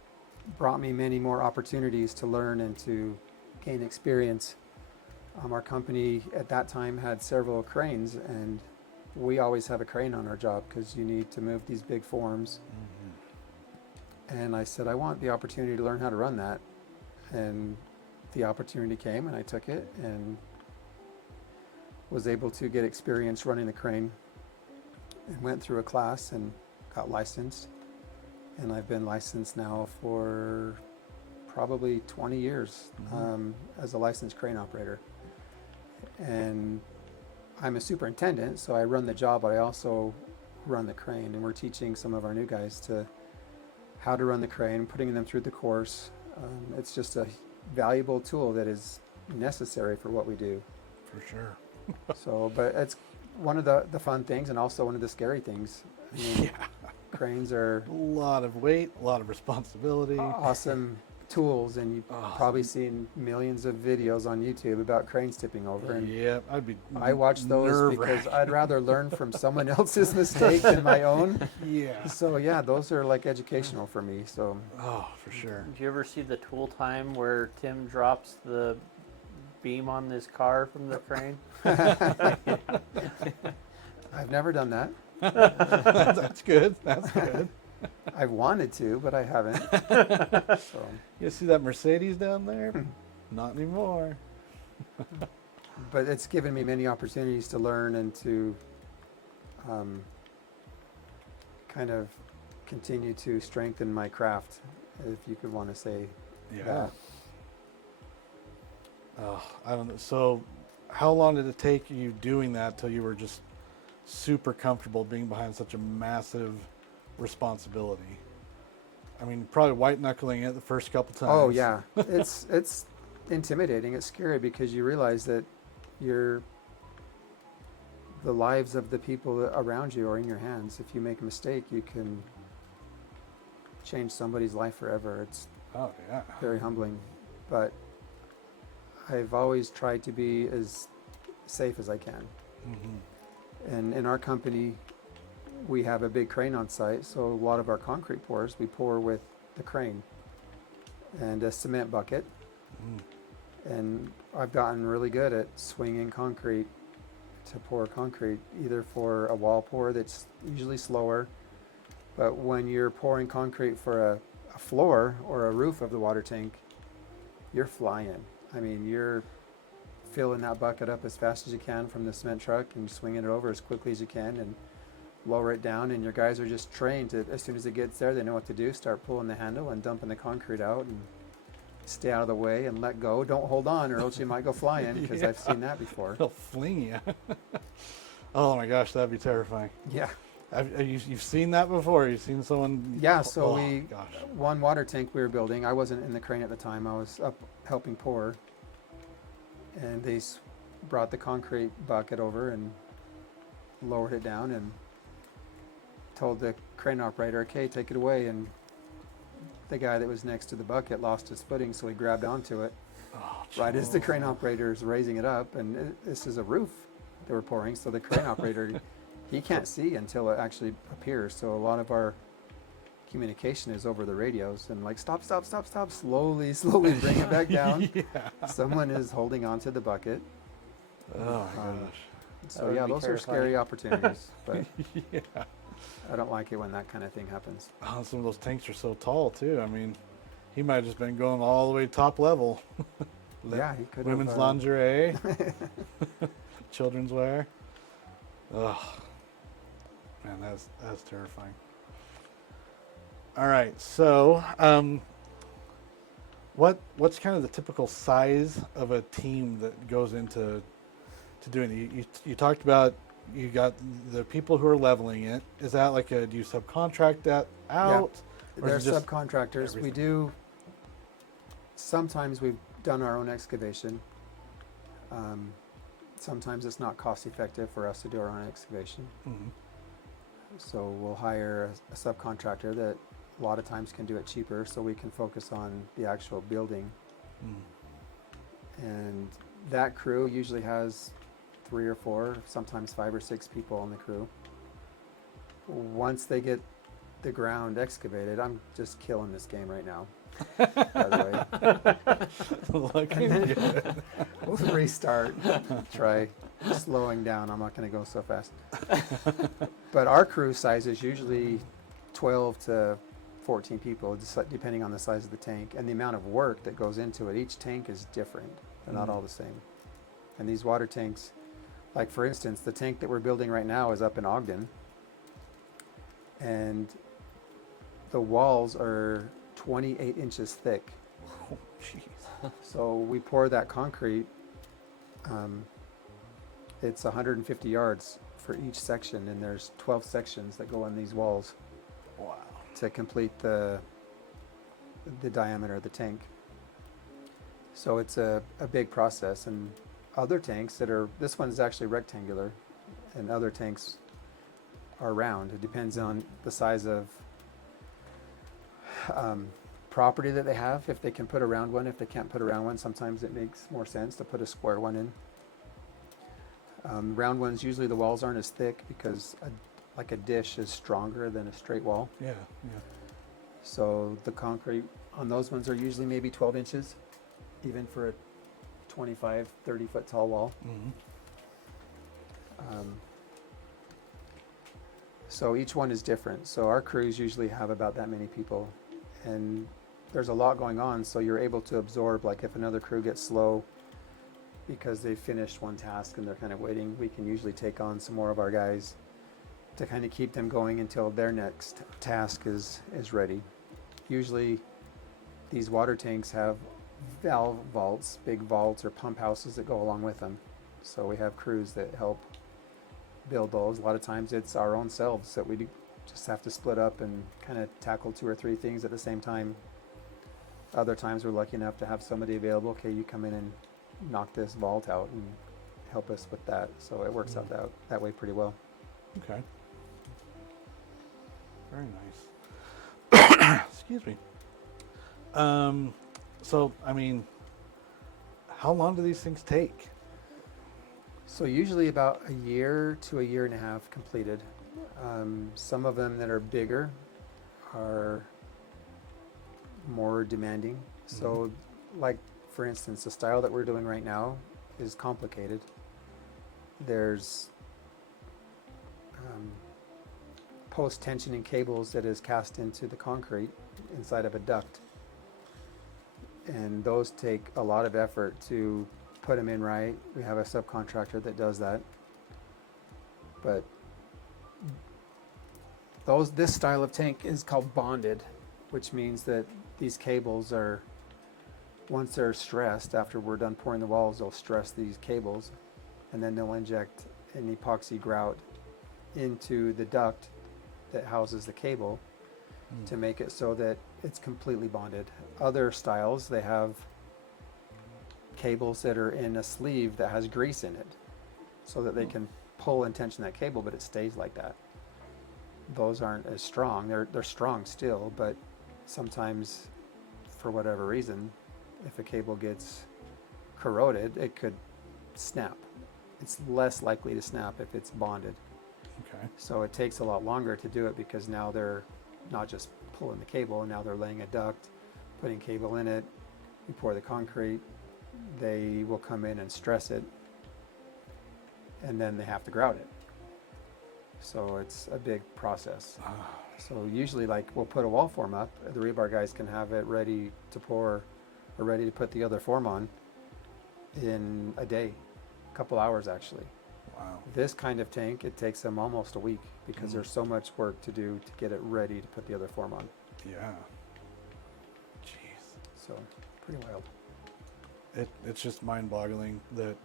brought me many more opportunities to learn and to gain experience. Our company at that time had several cranes, and we always have a crane on our job because you need to move these big forms. And I said, I want the opportunity to learn how to run that. And the opportunity came, and I took it and was able to get experience running the crane and went through a class and got licensed. And I've been licensed now for probably 20 years as a licensed crane operator. And I'm a superintendent, so I run the job, but I also run the crane. And we're teaching some of our new guys to how to run the crane, putting them through the course. It's just a valuable tool that is necessary for what we do. For sure. So, but it's one of the fun things and also one of the scary things. I mean, Yeah. cranes are A lot of weight, a lot of responsibility. awesome tools, and you've Awesome. probably seen millions of videos on YouTube about cranes tipping over. And Yeah, I'd be. I watch those because nerve-wracking. I'd rather learn from someone else's mistake than my own. Yeah. So yeah, those are like educational for me. So Oh, for sure. Do you ever see the tool time where Tim drops the beam on this car from the crane? I've never done that. That's good. That's good. I've wanted to, but I haven't. So, You see that Mercedes down there? Not anymore. but it's given me many opportunities to learn and to kind of continue to strengthen my craft, if you could want to say Yeah. that. Oh, I don't know. So, how long did it take you doing that till you were just super comfortable being behind such a massive responsibility? I mean, probably white knuckling it the first couple times. Oh yeah, it's intimidating. It's scary because you realize that the lives of the people around you are in your hands. If you make a mistake, you can change somebody's life forever. It's Oh yeah. very humbling, but I've always tried to be as safe as I can. And in our company, we have a big crane on site, so a lot of our concrete pours we pour with the crane and a cement bucket. And I've gotten really good at swinging concrete to pour concrete, either for a wall pour that's usually slower, but when you're pouring concrete for a floor or a roof of the water tank, you're flying. I mean, you're filling that bucket up as fast as you can from the cement truck and swinging it over as quickly as you can and lower it down, and your guys are just trained to, as soon as it gets there, they know what to do, start pulling the handle and dumping the concrete out and stay out of the way and let go. Don't hold on or else you might go flying, because I've seen that before. They'll fling you. Oh my gosh, that'd be terrifying. Yeah. You've seen that before? You've seen someone? Yeah, so oh, gosh. one water tank we were building, I wasn't in the crane at the time, I was up helping pour, and they brought the concrete bucket over and lowered it down and told the crane operator, okay, take it away. And the guy that was next to the bucket lost his footing, so he grabbed onto it Oh, right as the crane operator is raising it up. And this is a roof they were pouring, so the crane operator, he can't see until it actually appears. So a lot of our communication is over the radios and like, stop, stop, stop, stop, slowly, slowly bring it back down. Yeah. Someone is holding onto the bucket. Oh my gosh. So would yeah, be those are terrifying. scary opportunities, but Yeah. I don't like it when that kind of thing happens. Oh, some of those tanks are so tall too. I mean, he might have just been going all the way top level. Yeah, he could Women's have, lingerie, children's wear. Ugh, man, that's terrifying. All right, so what's kind of the typical size of a team that goes into doing it? You talked about you got the people who are leveling it. Is that like do you subcontract that out? Yeah, Or they're is it just subcontractors. We everything? do. Sometimes we've done our own excavation. Sometimes it's not cost effective for us to do our own excavation. Mhm. So we'll hire a subcontractor that a lot of times can do it cheaper, so we can focus on the actual building. And that crew usually has 3 or 4, sometimes 5 or 6 people on the crew. Once they get the ground excavated, I'm just killing this game right now, by the way. Looking good. We'll restart, try slowing down. I'm not going to go so fast. But our crew size is usually 12 to 14 people, just depending on the size of the tank and the amount of work that goes into it. Each tank is different. They're not all the same. And these water tanks, like for instance, the tank that we're building right now is up in Ogden. And the walls are 28 inches thick. Oh, jeez. So we pour that concrete. It's 150 yards for each section, and there's 12 sections that go on these walls Wow. to complete the diameter of the tank. So it's a big process. And other tanks this one is actually rectangular, and other tanks are round. It depends on the size of property that they have. If they can put a round one, if they can't put a round one, sometimes it makes more sense to put a square one in. Round ones, usually the walls aren't as thick because like a dish is stronger than a straight wall. Yeah. So the concrete on those ones are usually maybe 12 inches, even for a 25, 30 foot tall wall. Mm-hmm. So each one is different. So our crews usually have about that many people, and there's a lot going on. So you're able to absorb, like if another crew gets slow because they finished one task and they're kind of waiting, we can usually take on some more of our guys to kind of keep them going until their next task is ready. Usually these water tanks have valve vaults, big vaults or pump houses that go along with them. So we have crews that help build those. A lot of times it's our own selves that we just have to split up and kind of tackle 2 or 3 things at the same time. Other times we're lucky enough to have somebody available. Okay, you come in and knock this vault out and help us with that. So it works out that way pretty well. Okay. Very nice. Excuse me. So, I mean, how long do these things take? So usually about a year to a year and a half completed. Some of them that are bigger are more demanding. So like for instance, the style that we're doing right now is complicated. There's post-tensioning cables that is cast into the concrete inside of a duct. And those take a lot of effort to put them in right. We have a subcontractor that does that. But this style of tank is called bonded, which means that these cables are, once they're stressed, after we're done pouring the walls, they'll stress these cables, and then they'll inject an epoxy grout into the duct that houses the cable to make it so that it's completely bonded. Other styles, they have cables that are in a sleeve that has grease in it so that they can pull and tension that cable, but it stays like that. Those aren't as strong. They're strong still, but sometimes for whatever reason, if a cable gets corroded, it could snap. It's less likely to snap if it's bonded. Okay. So it takes a lot longer to do it because now they're not just pulling the cable, now they're laying a duct, putting cable in it. We pour the concrete, they will come in and stress it, and then they have to grout it. So it's a big process. So usually, like, we'll put a wall form up, the rebar guys can have it ready to pour or ready to put the other form on, in a day, a couple hours actually. Wow. This kind of tank, it takes them almost a week because there's so much work to do to get it ready to put the other form on. Yeah. Jeez. So pretty wild. It's just mind-boggling that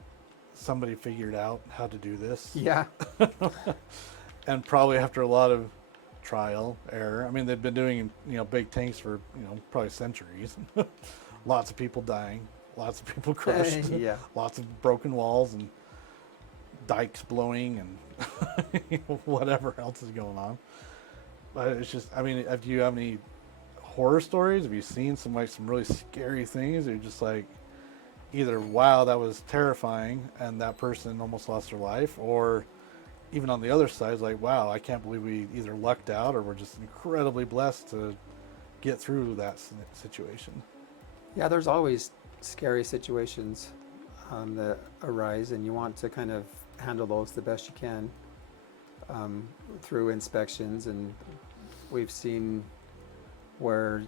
somebody figured out how to do this. Yeah. And probably after a lot of trial, error. I mean, they've been doing, big tanks for, probably centuries. Lots of people dying, lots of people crushed, Yeah. lots of broken walls and dikes blowing and whatever else is going on. But it's just, I mean, do you have any horror stories? Have you seen some really scary things? Or just like either, wow, that was terrifying and that person almost lost their life, or even on the other side, it's like, wow, I can't believe we either lucked out or we're just incredibly blessed to get through that situation. Yeah, there's always scary situations that arise, and you want to kind of handle those the best you can through inspections. And we've seen where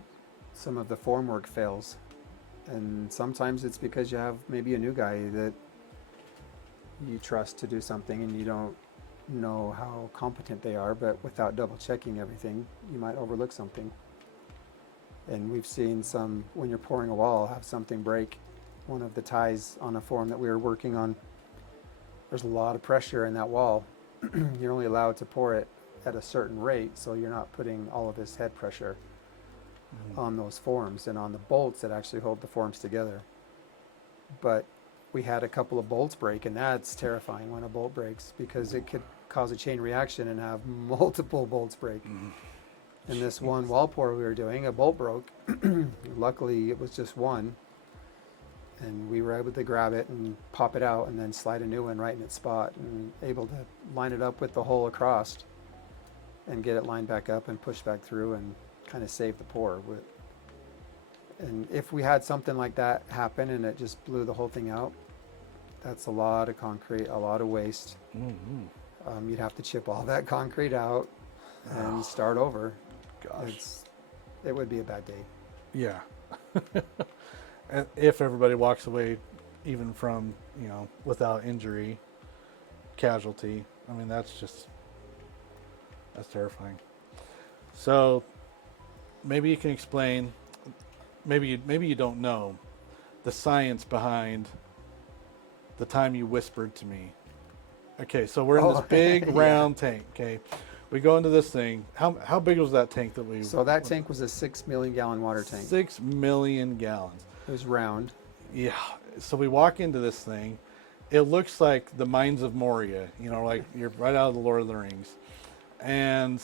some of the formwork fails, and sometimes it's because you have maybe a new guy that you trust to do something and you don't know how competent they are, but without double checking everything, you might overlook something. And we've seen some, when you're pouring a wall, have something break. One of the ties on a form that we were working on, there's a lot of pressure in that wall. You're only allowed to pour it at a certain rate, so you're not putting all of this head pressure on those forms and on the bolts that actually hold the forms together. But we had a couple of bolts break, and that's terrifying when a bolt breaks, because it could cause a chain reaction and have multiple bolts break. In this one wall pour we were doing, a bolt broke. Luckily, it was just one, and we were able to grab it and pop it out and then slide a new one right in its spot, and able to line it up with the hole across and get it lined back up and push back through and kind of save the pour. And if we had something like that happen and it just blew the whole thing out, that's a lot of concrete, a lot of waste. You'd have to chip all that concrete out and start over. Gosh. It would be a bad day. Yeah. And if everybody walks away even from, without injury, casualty, I mean, that's terrifying. So maybe you can explain, maybe you don't know the science behind the time you whispered to me. Okay, so we're in this big round tank. Okay, we go into this thing. How big was that tank that we? So that tank was a 6 million gallon water tank. 6 million gallons. It was round. Yeah. So we walk into this thing. It looks like the mines of Moria. Like you're right out of the Lord of the Rings, and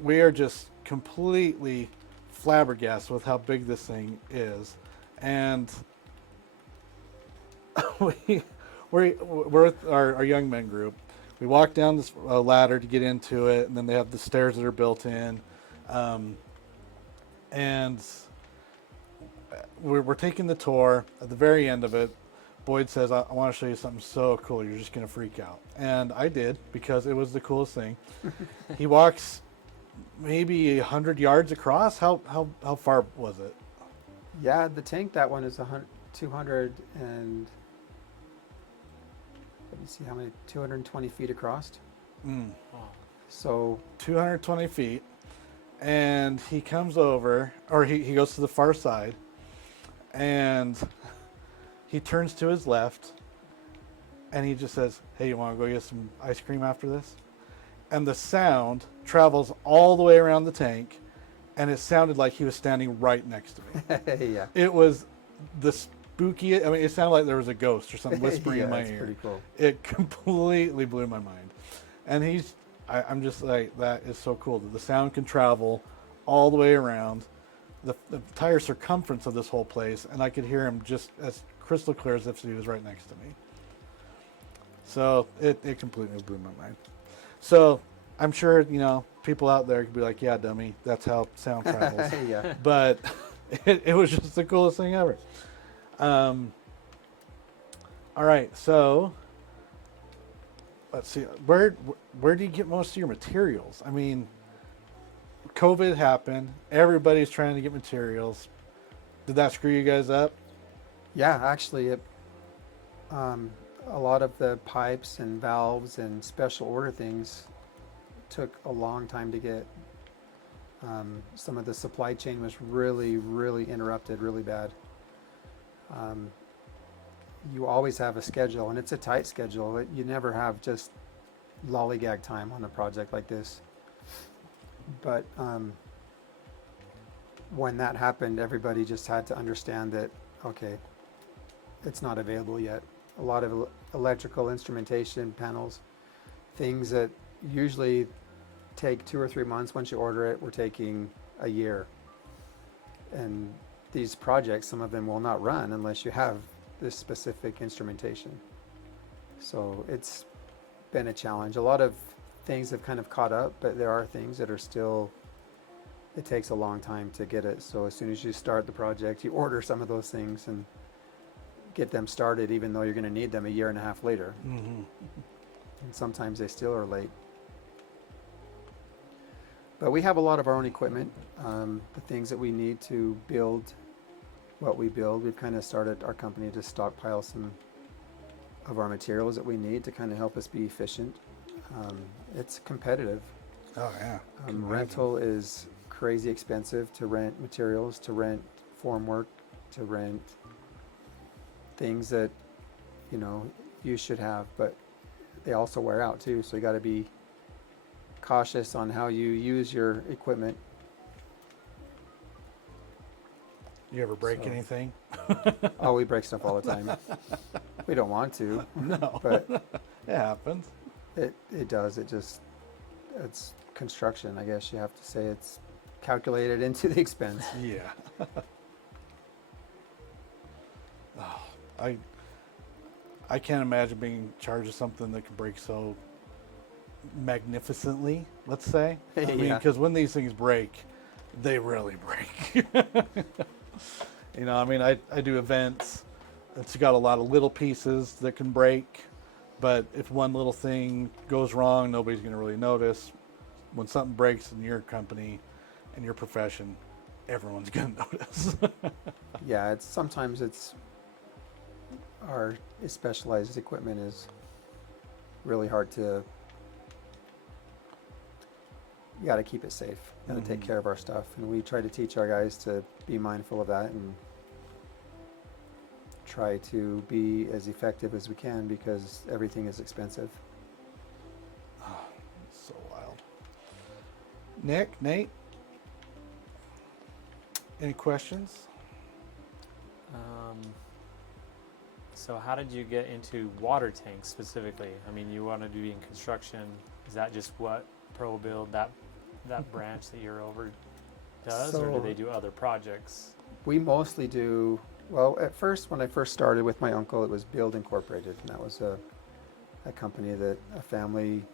we are just completely flabbergasted with how big this thing is, and we're with our young men group. We walk down this ladder to get into it, and then they have the stairs that are built in, and we're taking the tour. At the very end of it, Boyd says, I want to show you something so cool, you're just going to freak out. And I did, because it was the coolest thing. He walks maybe 100 yards across. How far was it? Yeah, the tank, that one is 200 and, let me see how many, 220 feet across. So 220 feet. And he comes over, or he goes to the far side, and he turns to his left, and he just says, hey, you want to go get some ice cream after this? And the sound travels all the way around the tank, and it sounded like he was standing right next to me. Yeah. It was the spooky, I mean, it sounded like there was a ghost or something whispering in my that's ear. pretty cool. It completely blew my mind. And I'm just like, that is so cool that the sound can travel all the way around the entire circumference of this whole place, and I could hear him just as crystal clear as if he was right next to me. So it completely blew my mind. So I'm sure, people out there could be like, yeah, dummy, that's how sound travels. Yeah. But it was just the coolest thing ever. All right, so let's see. Where do you get most of your materials? I mean, COVID happened. Everybody's trying to get materials. Did that screw you guys up? Yeah, actually, A lot of the pipes and valves and special order things took a long time to get. Some of the supply chain was really interrupted really bad. You always have a schedule, and it's a tight schedule. You never have just lollygag time on a project like this. But when that happened, everybody just had to understand that, okay, it's not available yet. A lot of electrical instrumentation panels, things that usually take 2 or 3 months once you order it, we're taking a year. And these projects, some of them will not run unless you have this specific instrumentation. So it's been a challenge. A lot of things have kind of caught up, but there are things that are still, it takes a long time to get it. So as soon as you start the project, you order some of those things and get them started, even though you're going to need them a year and a half later. Mm-hmm. And sometimes they still are late. But we have a lot of our own equipment, the things that we need to build what we build. We've kind of started our company to stockpile some of our materials that we need to kind of help us be efficient. It's competitive. Oh yeah. Rental is crazy expensive to rent materials, to rent formwork, to rent things that, you know, you should have, but they also wear out too. So you got to be cautious on how you use your equipment. You ever break So- anything? Oh, we break stuff all the time. We don't want to, No. but It happens. it does. It's construction, I guess you have to say. It's calculated into the expense. Yeah. Oh, I can't imagine being charged with something that can break so magnificently, let's say. I mean, Yeah. because when these things break, they really break. You know, I mean, I do events. It's got a lot of little pieces that can break, but if one little thing goes wrong, nobody's going to really notice. When something breaks in your company and your profession, everyone's going to notice. Yeah, sometimes our specialized equipment is really hard to. You got to keep it safe. Got to take care of our stuff, and we try to teach our guys to be mindful of that and try to be as effective as we can because everything is expensive. So wild. Nate, any questions? So how did you get into water tanks specifically? I mean, you wanted to be in construction. Is that just what ProBuild, that branch that you're over, does, or do So- they do other projects? We mostly do, well, at first, when I first started with my uncle, it was Build Incorporated, and that was a company that a family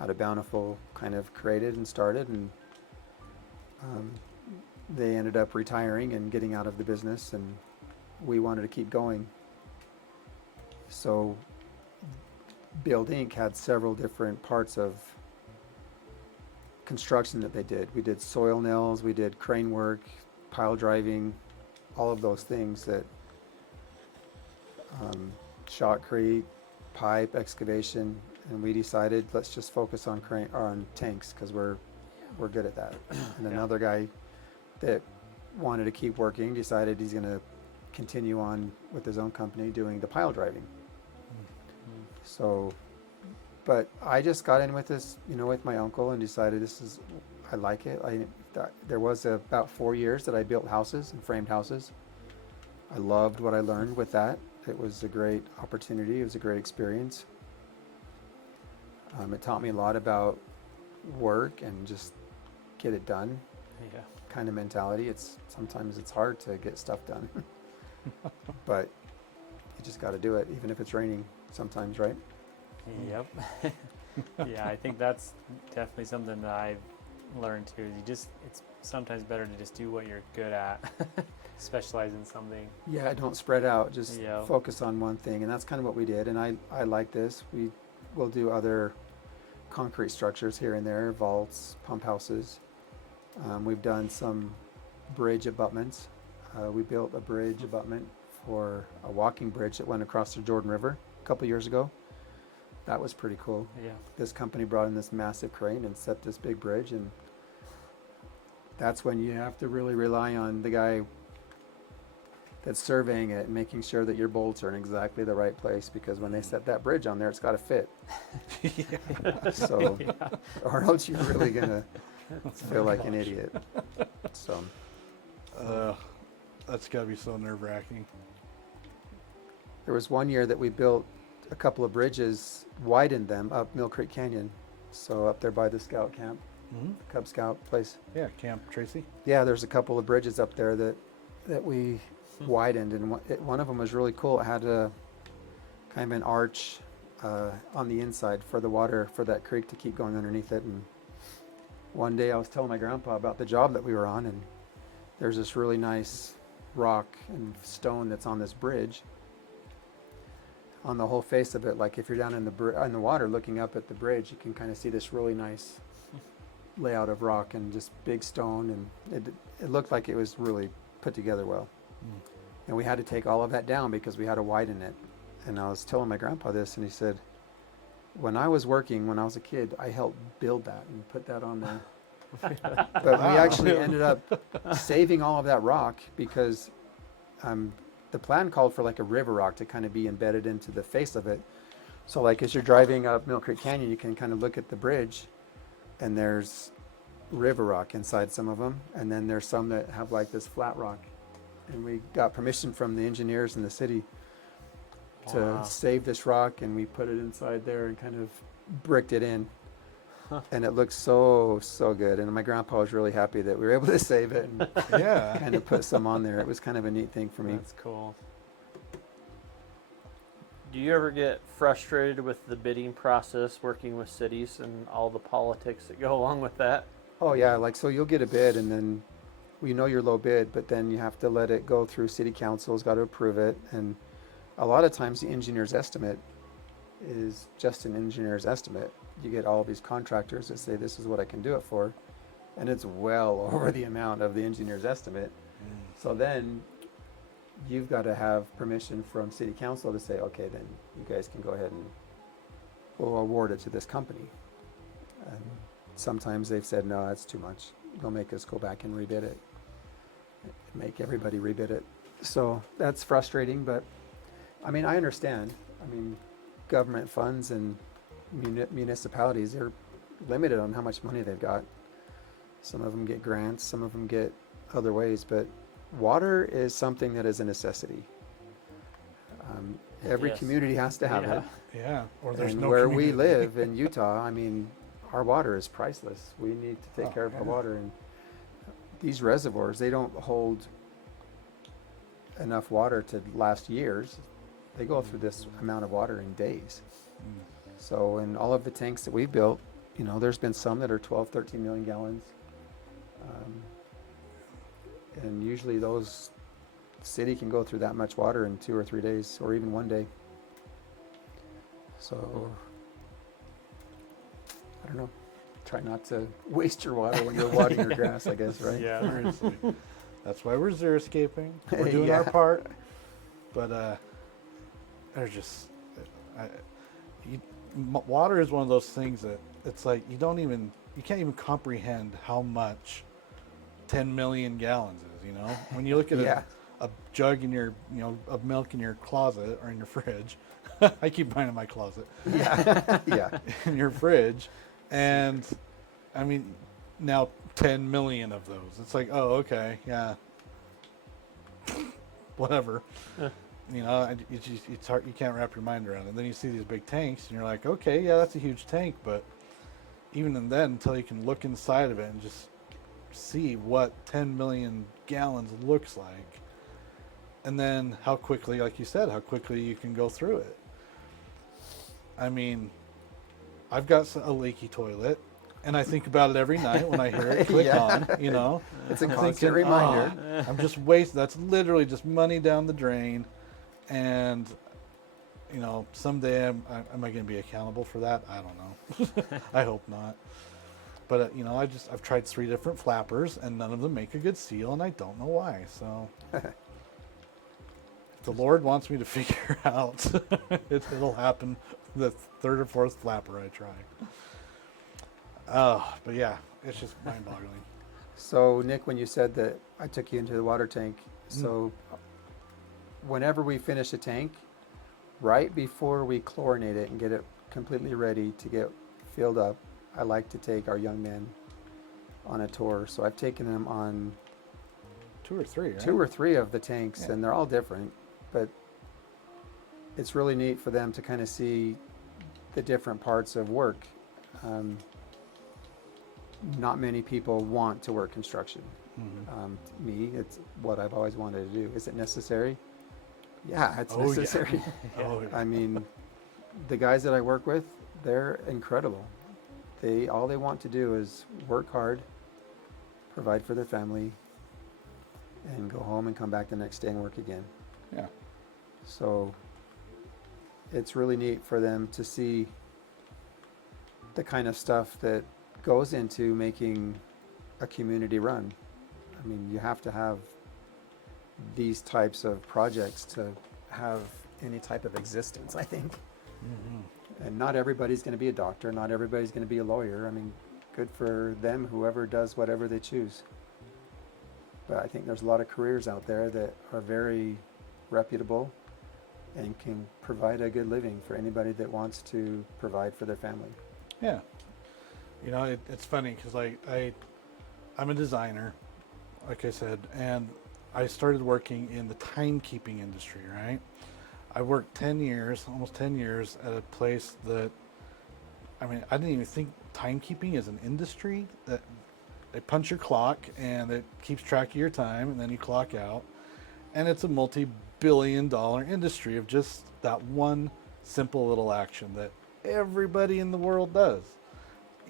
out of Bountiful kind of created and started, and they ended up retiring and getting out of the business, and we wanted to keep going. So Build Inc. had several different parts of construction that they did. We did soil nails, we did crane work, pile driving, all of those things that shotcrete, pipe, excavation, and we decided let's just focus on tanks because we're good at that. And another guy that wanted to keep working decided he's going to continue on with his own company doing the pile driving. So, but I just got in with this, with my uncle and decided I like it. There was about 4 years that I built houses and framed houses. I loved what I learned with that. It was a great opportunity. It was a great experience. It taught me a lot about work and just get it done Yeah. kind of mentality. Sometimes it's hard to get stuff done, but you just got to do it, even if it's raining sometimes, right? Yep. Yeah, I think that's definitely something that I've learned too. It's sometimes better to just do what you're good at, specialize in something. Yeah, don't spread out. Just Yeah. focus on one thing, and that's kind of what we did. And I like this. We will do other concrete structures here and there, vaults, pump houses. We've done some bridge abutments. We built a bridge abutment for a walking bridge that went across the Jordan River a couple years ago. That was pretty cool. Yeah. This company brought in this massive crane and set this big bridge, and that's when you have to really rely on the guy that's surveying it and making sure that your bolts are in exactly the right place, because when they set that bridge on there, it's got to fit. So, or else you're really gonna feel like an idiot. So, That's gotta be so nerve-wracking. there was one year that we built a couple of bridges, widened them up Mill Creek Canyon. So up there by the scout camp, Mm-hmm. Cub Scout place. Yeah, Camp Tracy. Yeah, there's a couple of bridges up there that we widened, and one of them was really cool. It had a kind of an arch on the inside for the water for that creek to keep going underneath it. And one day I was telling my grandpa about the job that we were on, and there's this really nice rock and stone that's on this bridge. On the whole face of it, like if you're down in the water looking up at the bridge, you can kind of see this really nice layout of rock and just big stone, and it looked like it was really put together well. And we had to take all of that down because we had to widen it. And I was telling my grandpa this, and he said, when I was a kid, I helped build that and put that on there. But we actually ended up saving all of that rock because the plan called for like a river rock to kind of be embedded into the face of it. So like as you're driving up Mill Creek Canyon, you can kind of look at the bridge, and there's river rock inside some of them, and then there's some that have like this flat rock. And we got permission from the engineers in the city to save this rock, and we put it inside there and kind of bricked it in. And it looks so good. And my grandpa was really happy that we were able to save it and Yeah. kind of put some on there. It was kind of a neat thing for me. That's cool. Do you ever get frustrated with the bidding process working with cities and all the politics that go along with that? Oh yeah, like so you'll get a bid, and then your low bid, but then you have to let it go through city council's got to approve it. And a lot of times the engineer's estimate is just an engineer's estimate. You get all these contractors that say this is what I can do it for, and it's well over the amount of the engineer's estimate. So then you've got to have permission from city council to say, okay, then you guys can go ahead and we'll award it to this company. And sometimes they've said, no, that's too much. They'll make us go back and rebid it, make everybody rebid it. So that's frustrating, but I mean, I understand. I mean, government funds and municipalities, they're limited on how much money they've got. Some of them get grants, some of them get other ways, but water is something that is a necessity. Every Yes. community has to have it. Yeah. Or there's And no where we community. live in Utah, I mean, our water is priceless. We need to take Oh, care of our yeah. water. And these reservoirs, they don't hold enough water to last years. They go through this amount of water in days. So in all of the tanks that we built, you know, there's been some that are 12, 13 million gallons. And usually those city can go through that much water in 2 or 3 days, or even one day. So I don't know. Try not to waste your water when you're watering your grass, I guess, right? Yeah. Seriously. That's why we're xeriscaping. We're doing our Yeah. part. But there's just water is one of those things that it's like you can't even comprehend how much 10 million gallons is. You know, when you look at Yeah. a jug in your of milk in your closet or in your fridge. I keep mine in my closet. Yeah. Yeah. In your fridge, and I mean now 10 million of those. It's like, oh, okay, yeah, whatever. You know, it's hard. You can't wrap your mind around it. Then you see these big tanks, and you're like, okay, yeah, that's a huge tank. But even then, until you can look inside of it and just see what 10 million gallons looks like, and then how quickly, like you said, how quickly you can go through it. I mean, I've got a leaky toilet, and I think about it every night when I hear it click Yeah. on, you know. It's a I'm constant thinking, reminder. "Oh, I'm just wasting, that's literally just money down the drain. And, you know, someday am I going to be accountable for that? I don't know. I hope not. But, you know, I've tried 3 different flappers, and none of them make a good seal, and I don't know why. So the Lord wants me to figure out, it'll happen the third or fourth flapper I try. But yeah, it's just mind-boggling. So Nick, when you said that I took you into the water tank, so whenever we finish a tank, right before we chlorinate it and get it completely ready to get filled up, I like to take our young men on a tour. So I've taken them on 2 or 3, right? 2 or 3 of the tanks, Yeah. and they're all different, but it's really neat for them to kind of see the different parts of work. Not many people want to work construction. Me, it's what I've always wanted to do. Is it necessary? Yeah, it's Oh, yeah. necessary. Oh, yeah. I mean, the guys that I work with, they're incredible. All they want to do is work hard, provide for their family, and go home and come back the next day and work again. Yeah. So it's really neat for them to see the kind of stuff that goes into making a community run. I mean, you have to have these types of projects to have any type of existence, I think. And not everybody's going to be a doctor, not everybody's going to be a lawyer. I mean, good for them, whoever does whatever they choose. But I think there's a lot of careers out there that are very reputable and can provide a good living for anybody that wants to provide for their family. Yeah. You know, it's funny because I'm a designer, like I said, and I started working in the timekeeping industry, right? I worked 10 years, almost 10 years at a place that, I mean, I didn't even think timekeeping is an industry. That they punch your clock and it keeps track of your time and then you clock out. And it's a multi-billion-dollar industry of just that one simple little action that everybody in the world does.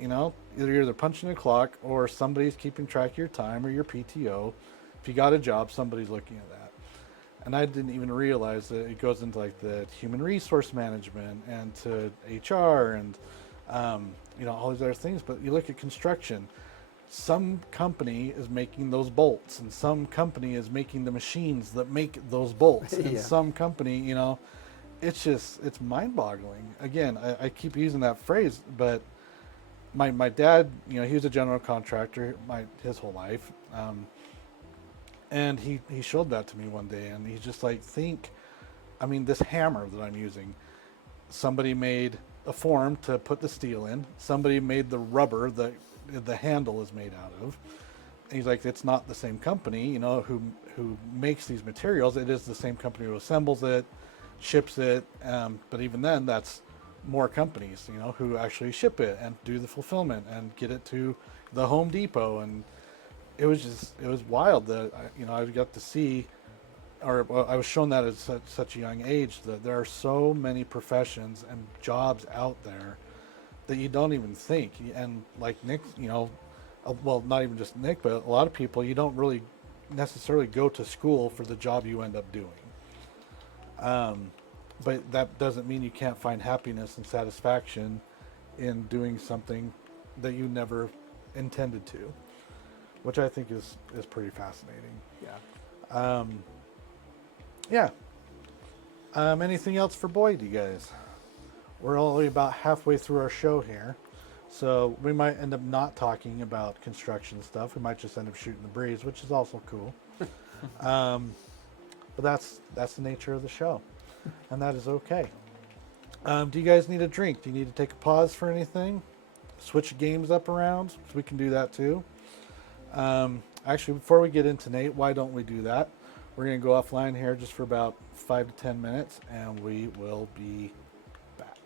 You know, either you're punching a clock or somebody's keeping track of your time or your PTO. If you got a job, somebody's looking at that. And I didn't even realize that it goes into like the human resource management and to HR and, you know, all these other things. But you look at construction, some company is making those bolts and some company is making the machines that make those bolts. And Yeah. some company, you know, it's mind boggling. Again, I keep using that phrase, but my dad, you know, he was a general contractor his whole life. And he showed that to me one day, and he's just like, I mean, this hammer that I'm using, somebody made a form to put the steel in, somebody made the rubber that the handle is made out of. And he's like, it's not the same company, you know, who makes these materials. It is the same company who assembles it, ships it, but even then, that's more companies, you know, who actually ship it and do the fulfillment and get it to the Home Depot. And it was wild that I got to see, or I was shown that at such a young age, that there are so many professions and jobs out there that you don't even think. And like Nick, you know, well, not even just Nick, but a lot of people, you don't really necessarily go to school for the job you end up doing. But that doesn't mean you can't find happiness and satisfaction in doing something that you never intended to, which I think is pretty fascinating. Yeah. Anything else for Boyd, you guys? We're only about halfway through our show here, so we might end up not talking about construction stuff. We might just end up shooting the breeze, which is also cool. But that's the nature of the show, and that is okay. Do you guys need a drink? Do you need to take a pause for anything? Switch games up around? So we can do that too. Actually, before we get into Nate, why don't we do that? We're going to go offline here just for about 5 to 10 minutes, and we will be back.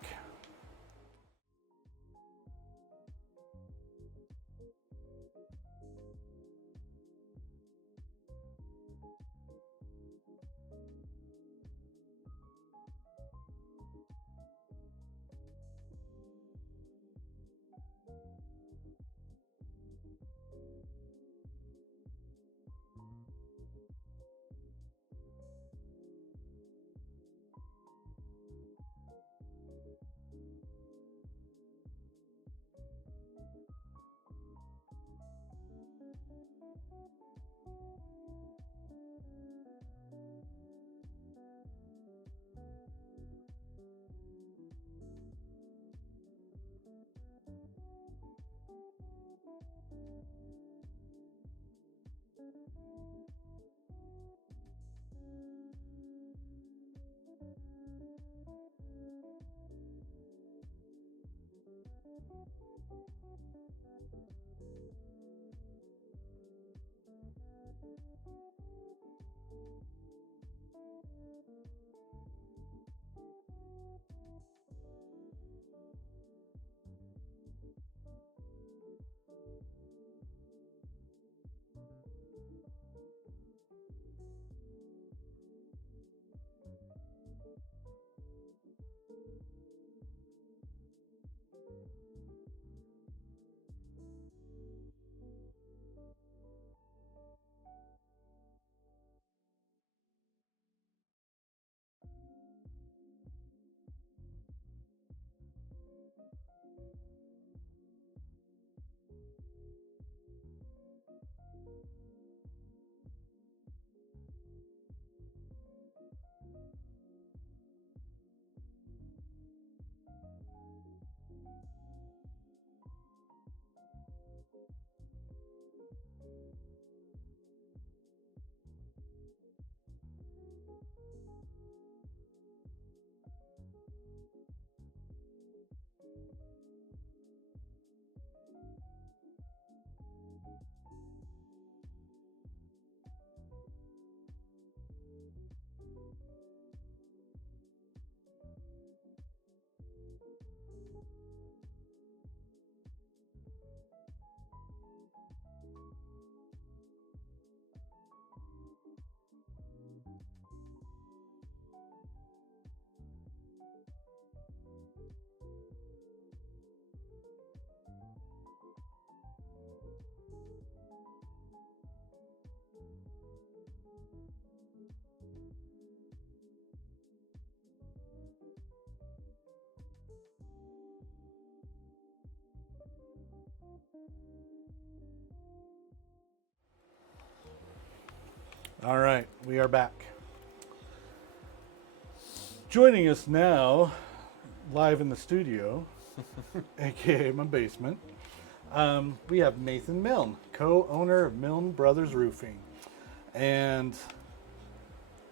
All right, we are back. Joining us now, live in the studio, aka my basement, we have Nathan Milne, co-owner of Milne Brothers Roofing. And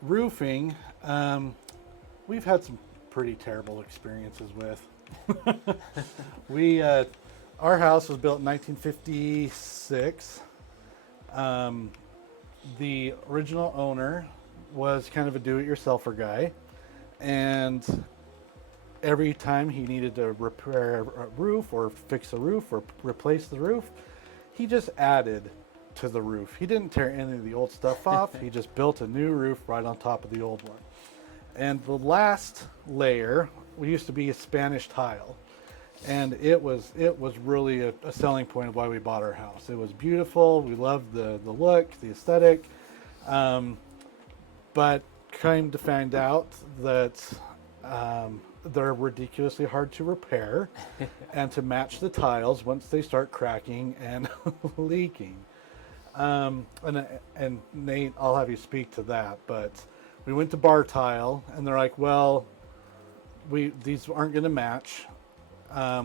roofing, we've had some pretty terrible experiences with. Our house was built in 1956. The original owner was kind of a do-it-yourselfer guy, and every time he needed to repair a roof or fix a roof or replace the roof, he just added to the roof. He didn't tear any of the old stuff off. He just built a new roof right on top of the old one. And the last layer, we used to be a Spanish tile. And it was really a selling point of why we bought our house. It was beautiful. We loved the look, the aesthetic. But came to find out that they're ridiculously hard to repair and to match the tiles once they start cracking and leaking. And Nate, I'll have you speak to that. But we went to bar tile, and they're like, well, these aren't going to match.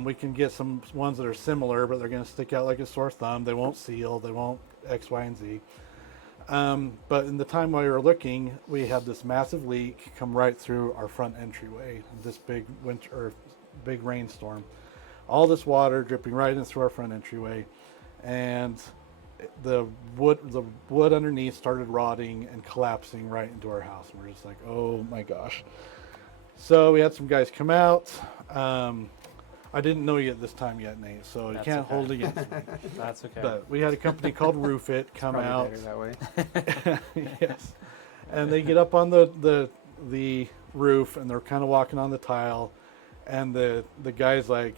We can get some ones that are similar, but they're going to stick out like a sore thumb. They won't seal. They won't X, Y, and Z. But in the time while we were looking, we had this massive leak come right through our front entryway. This big big rainstorm. All this water dripping right in through our front entryway, and the wood underneath started rotting and collapsing right into our house. And we're just like, oh my gosh. So we had some guys come out. I didn't know you at this time yet, Nate, so you can't hold it against me. That's okay. But we had a company called RoofIt come out. Better that way. Yes. And they get up on the roof, and they're kind of walking on the tile, and the guy's like,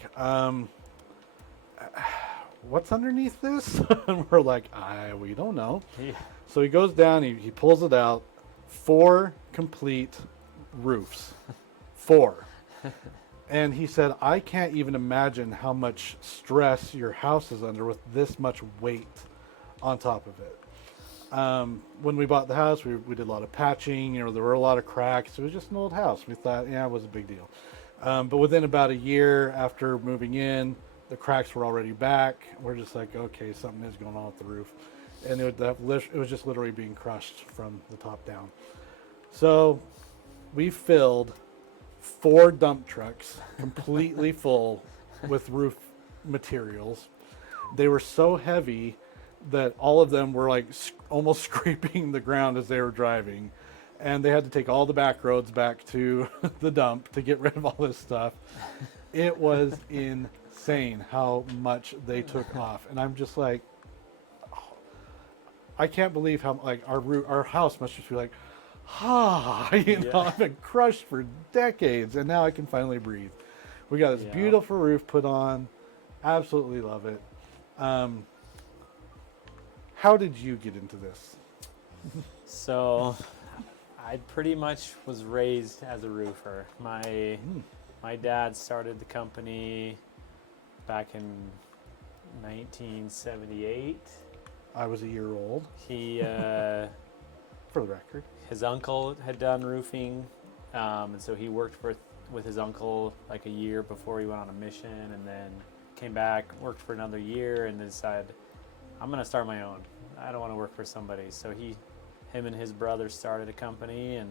what's underneath this? And we're like, we don't know. Yeah. So he goes down, he pulls it out, 4 complete roofs. 4. And he said, I can't even imagine how much stress your house is under with this much weight on top of it. When we bought the house, we did a lot of patching. There were a lot of cracks. It was just an old house. We thought, it was a big deal. But within about a year after moving in, the cracks were already back. We're just like, okay, something is going on with the roof. And it was just literally being crushed from the top down. So we filled 4 dump trucks completely full with roof materials. They were so heavy that all of them were like almost scraping the ground as they were driving. And they had to take all the back roads back to the dump to get rid of all this stuff. It was insane how much they took off. And I'm just like, I can't believe how our house must just be like, I've been crushed for decades, and now I can finally breathe. We got this beautiful roof put on. Absolutely love it. How did you get into this? So I pretty much was raised as a roofer. My dad started the company back in 1978. I was a year old. He for the record. His uncle had done roofing, and so he worked with his uncle like a year before he went on a mission, and then came back, worked for another year, and then decided, I'm going to start my own. I don't want to work for somebody. So him and his brother started a company,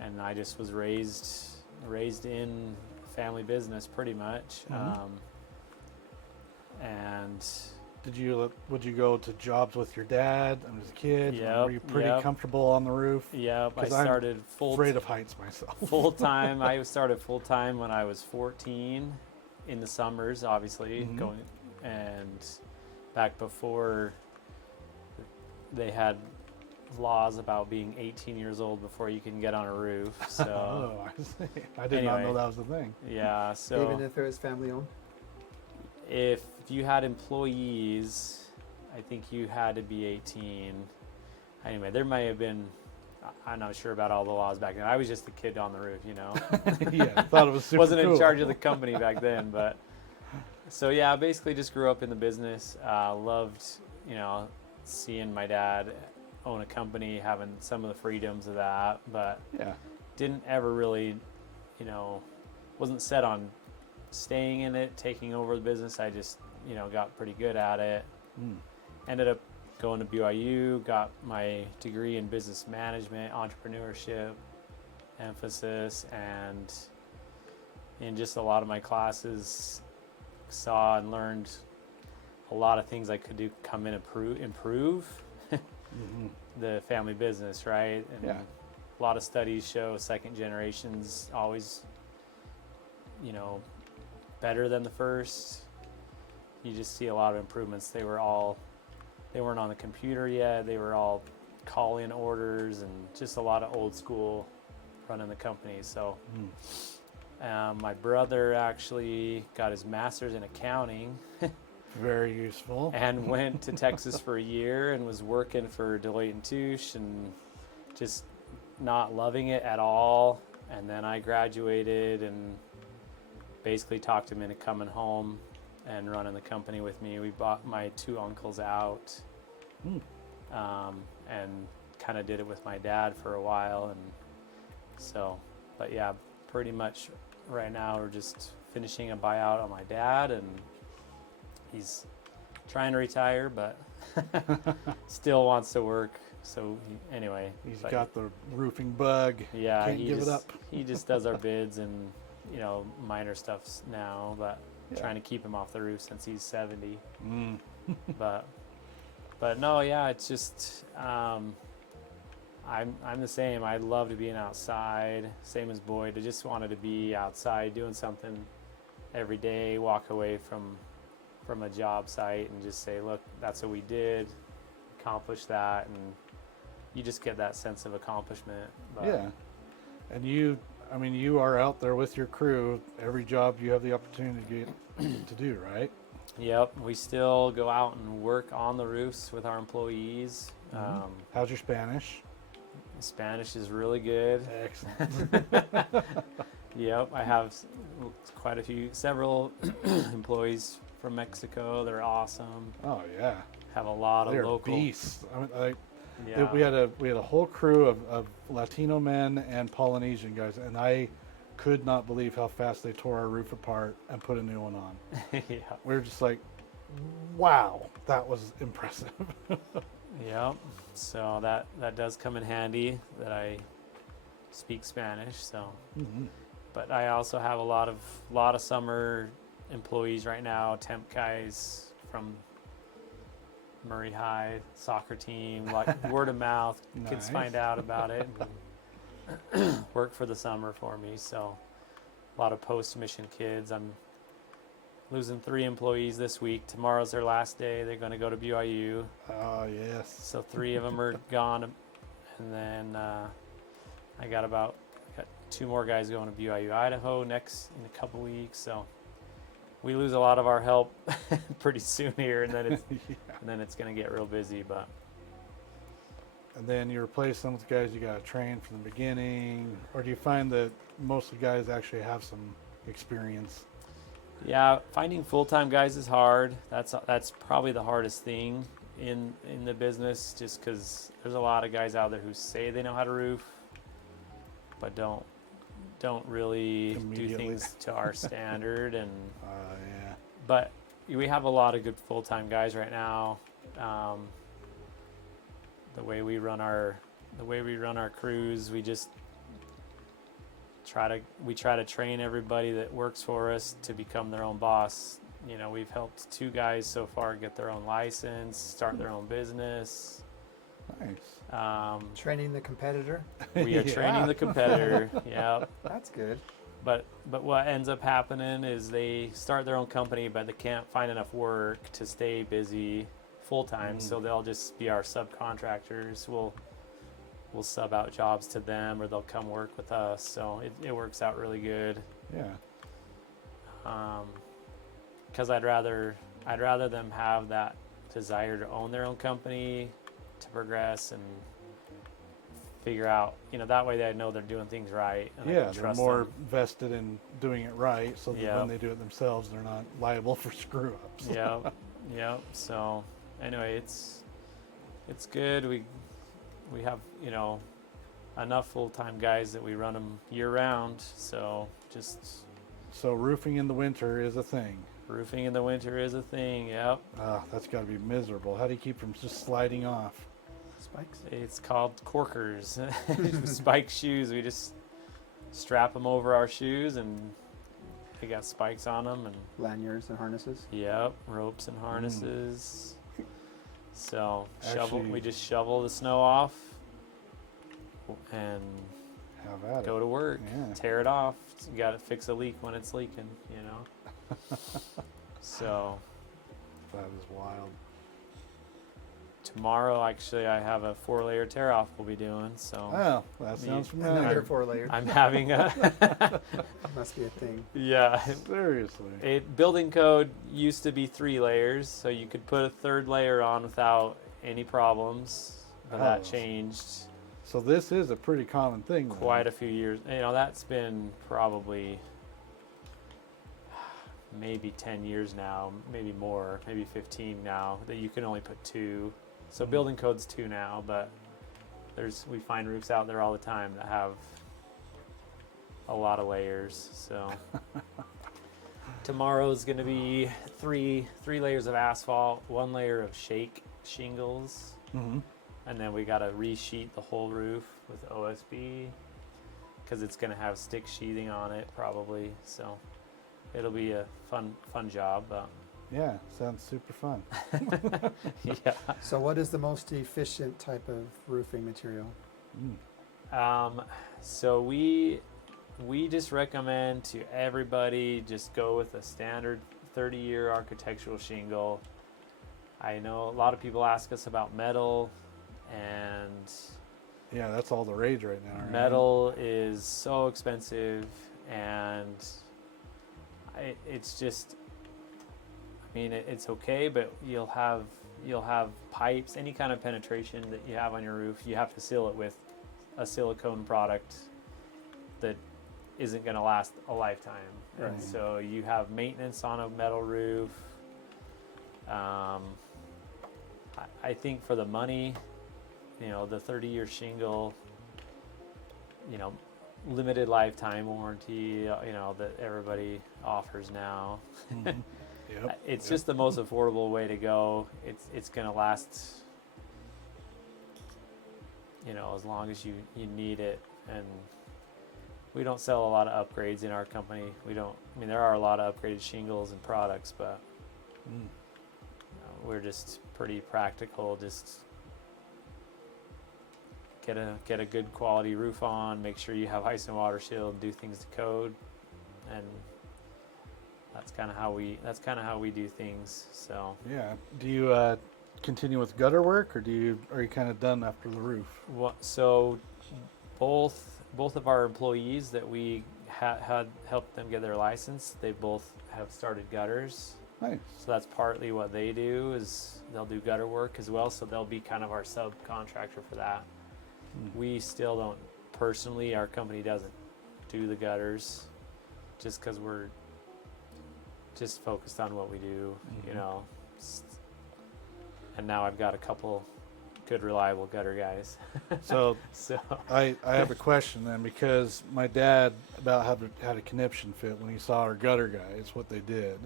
and I just was raised in family business pretty much. And would you go to jobs with your dad as a kid? Were you pretty comfortable on the roof? Yeah, I started afraid of heights myself. Full time. I started full time when I was 14 in the summers, obviously, going, and back before they had laws about being 18 years old before you can get on a roof. So I see. I did not know that was the thing. Yeah, so Even if it was family owned? If you had employees, I think you had to be 18. Anyway, there may have been, I'm not sure about all the laws back then. I was just a kid on the roof, Yeah, thought it was super Wasn't cool. in charge of the company back then, but so yeah, basically just grew up in the business. Loved, seeing my dad own a company, having some of the freedoms of that, but Yeah. didn't ever really, you know, wasn't set on staying in it, taking over the business. I just, you know, got pretty good at it. Ended up going to BYU, got my degree in business management, entrepreneurship, emphasis, and in just a lot of my classes saw and learned a lot of things I could do, come in and improve the family business, right? And Yeah. a lot of studies show second generations always, you know, better than the first. You just see a lot of improvements. They weren't on the computer yet. They were all call-in orders and just a lot of old school running the company. So my brother actually got his master's in accounting Very useful. and went to Texas for a year and was working for 𝗕𝗁𝗄𝗃 and just not loving it at all. And then I graduated and basically talked him into coming home and running the company with me. We bought my 2 uncles out and kind of did it with my dad for a while. And so, but yeah, pretty much right now we're just finishing a buyout on my dad, and he's trying to retire, but still wants to work. So anyway, He's got the roofing bug. yeah, Can't he give just, it up. he just does our bids and, you know, minor stuffs now, but Yeah. trying to keep him off the roof since he's 70. But no, yeah, it's just I'm the same. I love to being outside, same as Boyd. I just wanted to be outside doing something every day, walk away from a job site and just say, look, that's what we did, accomplish that, and you just get that sense of accomplishment. But Yeah. And you are out there with your crew every job you have the opportunity to do, right? Yep, we still go out and work on the roofs with our employees. How's your Spanish? Spanish is really good. Excellent. Yep, I have several employees from Mexico. They're awesome. Oh yeah, Have a lot of they're local. beasts. Yeah. We had a whole crew of Latino men and Polynesian guys, and I could not believe how fast they tore our roof apart and put a new one on. Yeah. We were just like, wow, that was impressive. Yep. So that does come in handy that I speak Spanish. So, but I also have a lot of summer employees right now, temp guys from Murray High soccer team, like word of mouth. Kids Nice. find out about it and work for the summer for me. So a lot of post-mission kids. I'm losing 3 employees this week. Tomorrow's their last day. They're going to go to BYU. Oh yes. So 3 of them are gone. And then I got 2 more guys going to BYU, Idaho next in a couple weeks. So we lose a lot of our help pretty soon here, and then it's going to get real busy. But And then you replace them with guys you got to train from the beginning, or do you find that most of the guys actually have some experience? yeah, finding full-time guys is hard. That's probably the hardest thing in the business, just because there's a lot of guys out there who say they know how to roof, but don't really do Immediately. things to our standard. And Yeah. but we have a lot of good full-time guys right now. The way we run our crews, we just try to train everybody that works for us to become their own boss. You know, we've helped 2 guys so far get their own license, start their own business. Nice. Training the competitor. We are Yeah. training the competitor. Yeah. That's good. But what ends up happening is they start their own company, but they can't find enough work to stay busy full time. So they'll just be our subcontractors. We'll sub out jobs to them, or they'll come work with us. So it works out really good. Yeah. Because I'd rather them have that desire to own their own company, to progress and figure out, you know, that way they know they're doing things right. And I Yeah, can they're trust more them. vested in doing it right, so that Yeah. when they do it themselves, they're not liable for screw ups. Yep. So anyway, it's good. we have, you know, enough full-time guys that we run them year-round. So just So roofing in the winter is a thing. roofing in the winter is a thing. Yep. That's got to be miserable. How do you keep from just sliding off? Spikes. It's called corkers. Spike shoes. We just strap them over our shoes, and they got spikes on them, and Lanyards and harnesses. yep, ropes and harnesses. So Actually- we just shovel the snow off and Have at go it. to work. Yeah. Tear it off. You got to fix a leak when it's leaking, you know. So That is wild. tomorrow, actually, I have a 4-layer tear off we'll be doing. So Oh, that Me- sounds Another familiar. 4-layer. I'm having a Must be a thing. yeah. Seriously. Building code used to be 3 layers, so you could put a 3rd layer on without any problems. But that Oh. changed So this is a pretty common thing. then. quite a few years. You know, that's been probably maybe 10 years now, maybe more, maybe 15 now, that you can only put 2. So Mhm. building code's 2 now, but we find roofs out there all the time that have a lot of layers. So tomorrow's going to be 3 layers of asphalt, 1 layer of shake shingles, Mhm. and then we got to resheet the whole roof with OSB because it's going to have stick sheathing on it probably. So it'll be a fun job. But Yeah, sounds super fun. yeah. So what is the most efficient type of roofing material? So we just recommend to everybody just go with a standard 30-year architectural shingle. I know a lot of people ask us about metal, and Yeah, that's all the rage right now. Right? metal is so expensive, and it's just, I mean, it's okay, but you'll have pipes, any kind of penetration that you have on your roof, you have to seal it with a silicone product that isn't going to last a lifetime. Right. And so you have maintenance on a metal roof. I think for the money, you know, the 30-year shingle, you know, limited lifetime warranty, you know, that everybody offers now. Mhm. Yep. It's yep. just the most affordable way to go. It's going to last, you know, as long as you need it. And we don't sell a lot of upgrades in our company. I mean, there are a lot of upgraded shingles and products, but Mm. we're just pretty practical. Just get a good quality roof on, make sure you have ice and water shield, do things to code, and that's kind of how we do things. So Yeah. Do you continue with gutter work, or are you kind of done after the roof? so both of our employees that we had helped them get their license, they both have started gutters. Nice. So that's partly what they do, is they'll do gutter work as well. So they'll be kind of our subcontractor for that. Mm. We still don't personally, our company doesn't do the gutters just because we're just focused on what we do, you Mhm. know. And now I've got a couple good, reliable gutter guys. So So I have a question then, because my dad about had a conniption fit when he saw our gutter guys, what they did.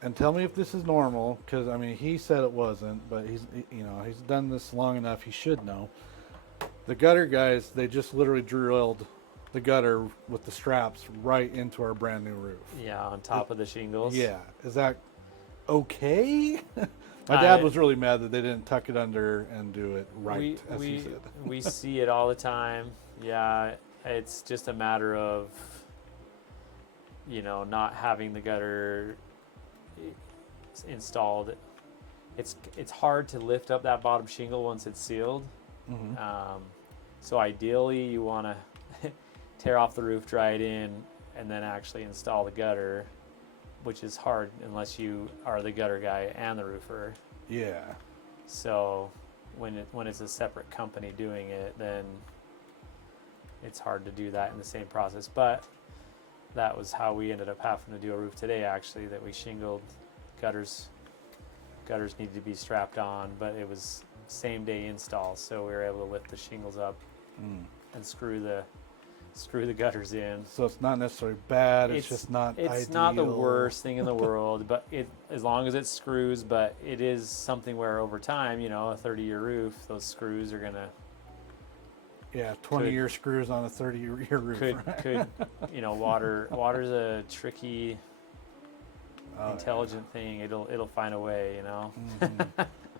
And tell me if this is normal, because I mean, he said it wasn't, but he's done this long enough, he should know. The gutter guys, they just literally drilled the gutter with the straps right into our brand new roof. yeah, on top of the shingles. Yeah, is that okay? My dad I- was really mad that they didn't tuck it under and do it right, we, as he we, said. we see it all the time. Yeah, it's just a matter of, you know, not having the gutter installed. It's hard to lift up that bottom shingle once it's sealed. Mhm. So ideally, you want to tear off the roof, dry it in, and then actually install the gutter, which is hard unless you are the gutter guy and the roofer. Yeah. So when it's a separate company doing it, then it's hard to do that in the same process. But that was how we ended up having to do a roof today, actually, that we shingled. Gutters needed to be strapped on, but it was same day install, so we were able to lift the shingles up and screw the gutters in. So it's not necessarily bad. It's just not ideal. It's not the worst thing in the world, but as long as it screws. But it is something where over time, a 30-year roof, those screws are gonna. Yeah, 20-year screws on a 30-year roof. Could water's a tricky, intelligent thing. It'll find a way,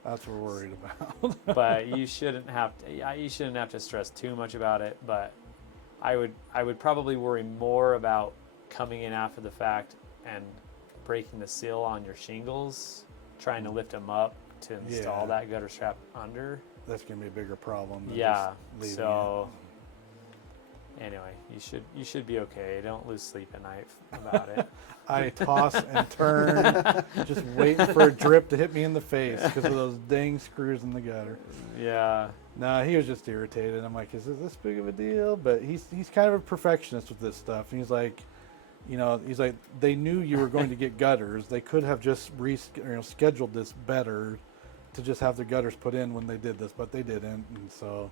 That's what we're worried about. But you shouldn't have to stress too much about it. But I would probably worry more about coming in after the fact and breaking the seal on your shingles, trying to lift them up to install that gutter strap under. That's gonna be a bigger problem than Yeah. just So anyway, you should be okay. Don't lose sleep at night about it. I toss and turn, just waiting for a drip to hit me in the face because of those dang screws in the gutter. Yeah. No, he was just irritated. I'm like, is this big of a deal? But he's kind of a perfectionist with this stuff. And he's like, they knew you were going to get gutters. They could have just scheduled this better to just have the gutters put in when they did this, but they didn't. And so,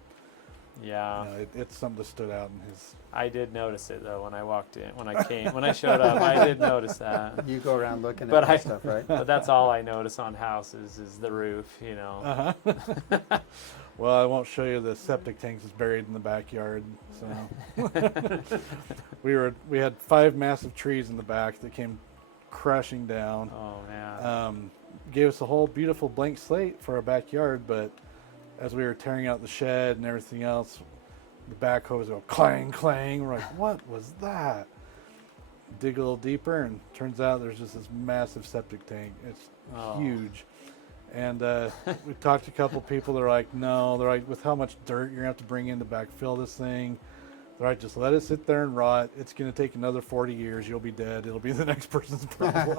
yeah, it's something that stood out in his. I did notice it though when I walked in, when I showed up. I did notice that. You go around looking at that stuff, right? But that's all I notice on houses is the roof, Uh-huh. Well, I won't show you the septic tanks that's buried in the backyard. So we had 5 massive trees in the back that came crashing down. Oh man. Gave us a whole beautiful blank slate for our backyard, but as we were tearing out the shed and everything else, the backhoe was going clang, clang. We're like, what was that? Dig a little deeper, and turns out there's just this massive septic tank. It's huge. And we talked to a couple people. They're like, no. They're like, with how much dirt you're going to have to bring in to backfill this thing, they're like, just let it sit there and rot. It's going to take another 40 years. You'll be dead. It'll be the next person's problem.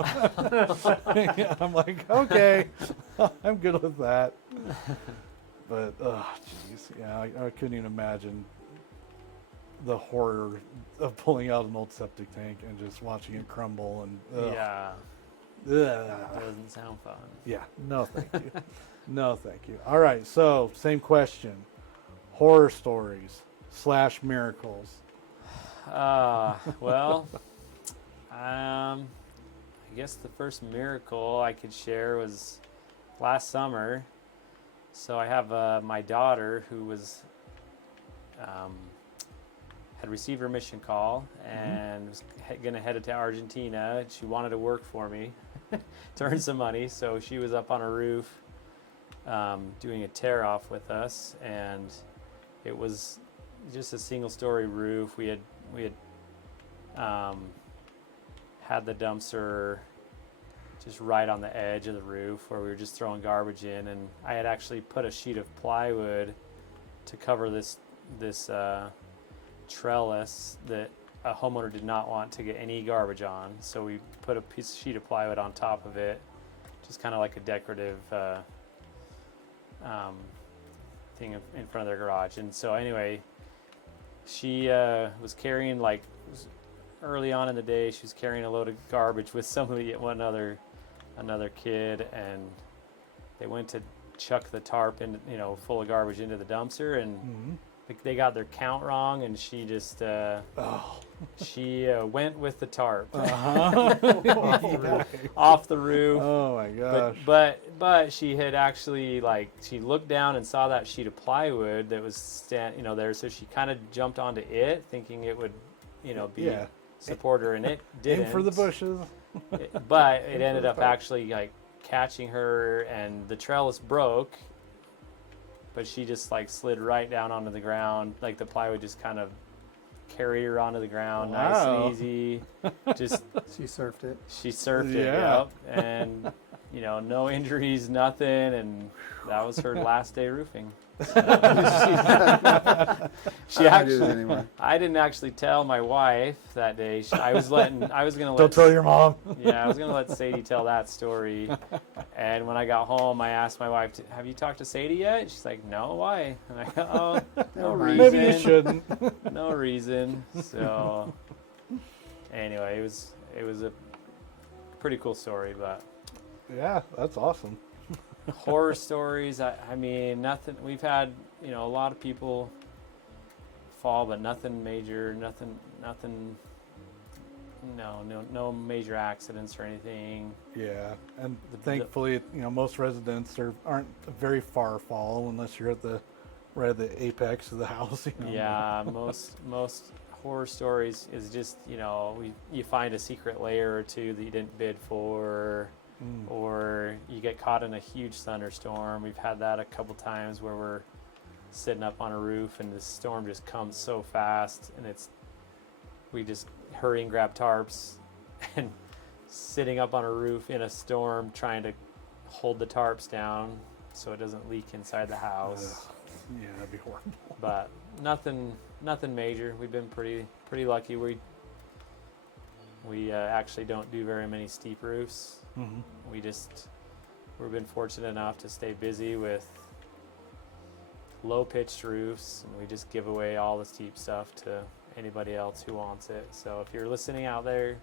I'm like, okay, I'm good with that. But, oh, jeez. Yeah, I couldn't even imagine the horror of pulling out an old septic tank and just watching it crumble. And Yeah. Ugh. Doesn't sound fun. Yeah, no thank you. No thank you. All right, so same question. Horror stories / miracles. Well, I guess the first miracle I could share was last summer. So I have my daughter who was had received her mission call and was going to head to Argentina. She wanted to work for me to earn some money, so she was up on a roof doing a tear off with us, and it was just a single-story roof. We had had the dumpster just right on the edge of the roof where we were just throwing garbage in, and I had actually put a sheet of plywood to cover this trellis that a homeowner did not want to get any garbage on, so we put a sheet of plywood on top of it, just kind of like a decorative thing in front of their garage. And so anyway, she was carrying, like, early on in the day, she was carrying a load of garbage with another kid, and they went to chuck the tarp in, full of garbage into the dumpster, and they got their count wrong, and she just she went with the tarp off the roof. Oh my gosh! But she had actually, she looked down and saw that sheet of plywood that was there, so she kind of jumped onto it, thinking it would be support her, and it didn't. Aim for the bushes. But it ended up actually catching her, and the trellis broke. But she just slid right down onto the ground. Like the plywood just kind of carried her onto the ground, nice and easy. Just She surfed it. she surfed it, yep. And no injuries, nothing, and that was her last day roofing. She actually, I didn't actually tell my wife that day. I was gonna let. Don't tell your mom. Yeah, I was gonna let Sadie tell that story. And when I got home, I asked my wife, "Have you talked to Sadie yet?" She's like, "No, why?" I'm like, "Oh, no reason. Maybe you shouldn't." No reason. So anyway, it was a pretty cool story, but yeah, that's awesome. Horror stories. I mean, nothing. We've had, you know, a lot of people fall, but nothing major. Nothing. No major accidents or anything. Yeah, and thankfully, you know, most residents aren't a very far fall unless you're right at the apex of the house. You know? Yeah, most horror stories is just, you know, you find a secret layer or two that you didn't bid for, or you get caught in a huge thunderstorm. We've had that a couple times where we're sitting up on a roof and the storm just comes so fast, and we just hurry and grab tarps and sitting up on a roof in a storm trying to hold the tarps down so it doesn't leak inside the house. Yeah, that'd be horrible. But nothing major. We've been pretty lucky. We actually don't do very many steep roofs. Mm-hmm. We've been fortunate enough to stay busy with low pitched roofs, and we just give away all the steep stuff to anybody else who wants it. So if you're listening out there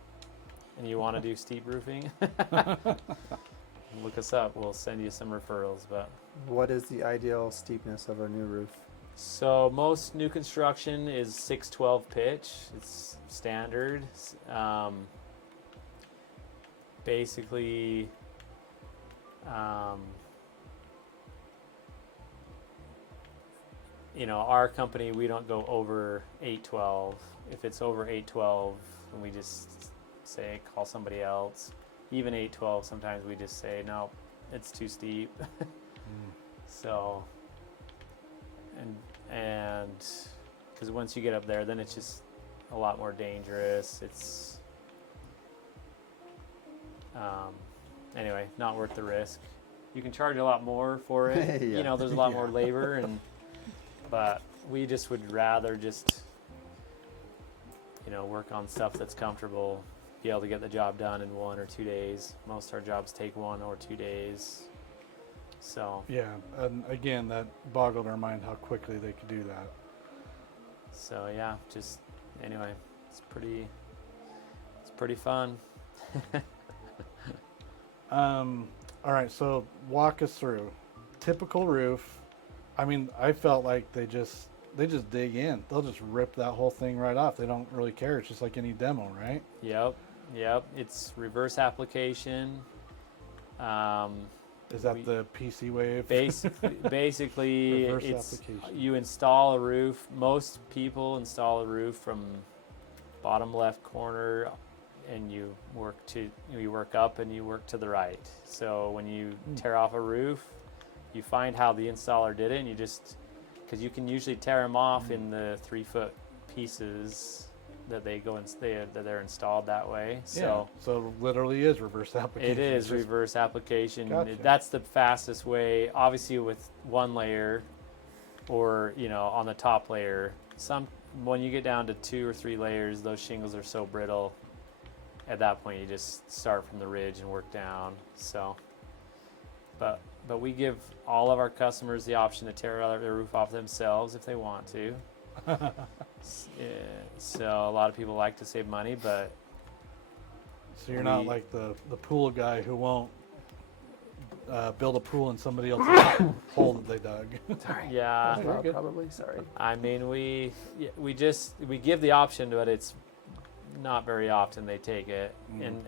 and you want to do steep roofing, look us up. We'll send you some referrals. But What is the ideal steepness of a new roof? so most new construction is 612 pitch. It's standard. Basically, you know, our company, we don't go over 812. If it's over 812, then we just say call somebody else. Even 812, sometimes we just say no, it's too steep. So, and because once you get up there, then it's just a lot more dangerous. It's anyway, not worth the risk. You can charge a lot more for it. Yeah. You know, there's a lot more labor, but we just would rather just, you know, work on stuff that's comfortable, be able to get the job done in 1 or 2 days. Most of our jobs take 1 or 2 days. So Yeah, and again, that boggled our mind how quickly they could do that. So yeah, just anyway, it's pretty fun. All right, so walk us through typical roof. I mean, I felt like they just dig in. They'll just rip that whole thing right off. They don't really care. It's just like any demo, right? Yep. It's reverse application. Is that the PC wave? Basically, Reverse it's application. you install a roof. Most people install a roof from bottom left corner, and you work up and you work to the right. So when you tear off a roof, you find how the installer did it, and you just, because you can usually tear them off in the 3-foot pieces that they're installed that way. So yeah. So literally is reverse application. it is reverse application. Gotcha. That's the fastest way. Obviously, with one layer, or you know, on the top layer. When you get down to 2 or 3 layers, those shingles are so brittle. At that point, you just start from the ridge and work down. So, but we give all of our customers the option to tear their roof off themselves if they want to. So a lot of people like to save money, but So you're not like the pool guy who won't build a pool in somebody else's hole that they dug. Sorry. yeah, You're good. Probably. Sorry. I mean we give the option, but it's not very often they take it.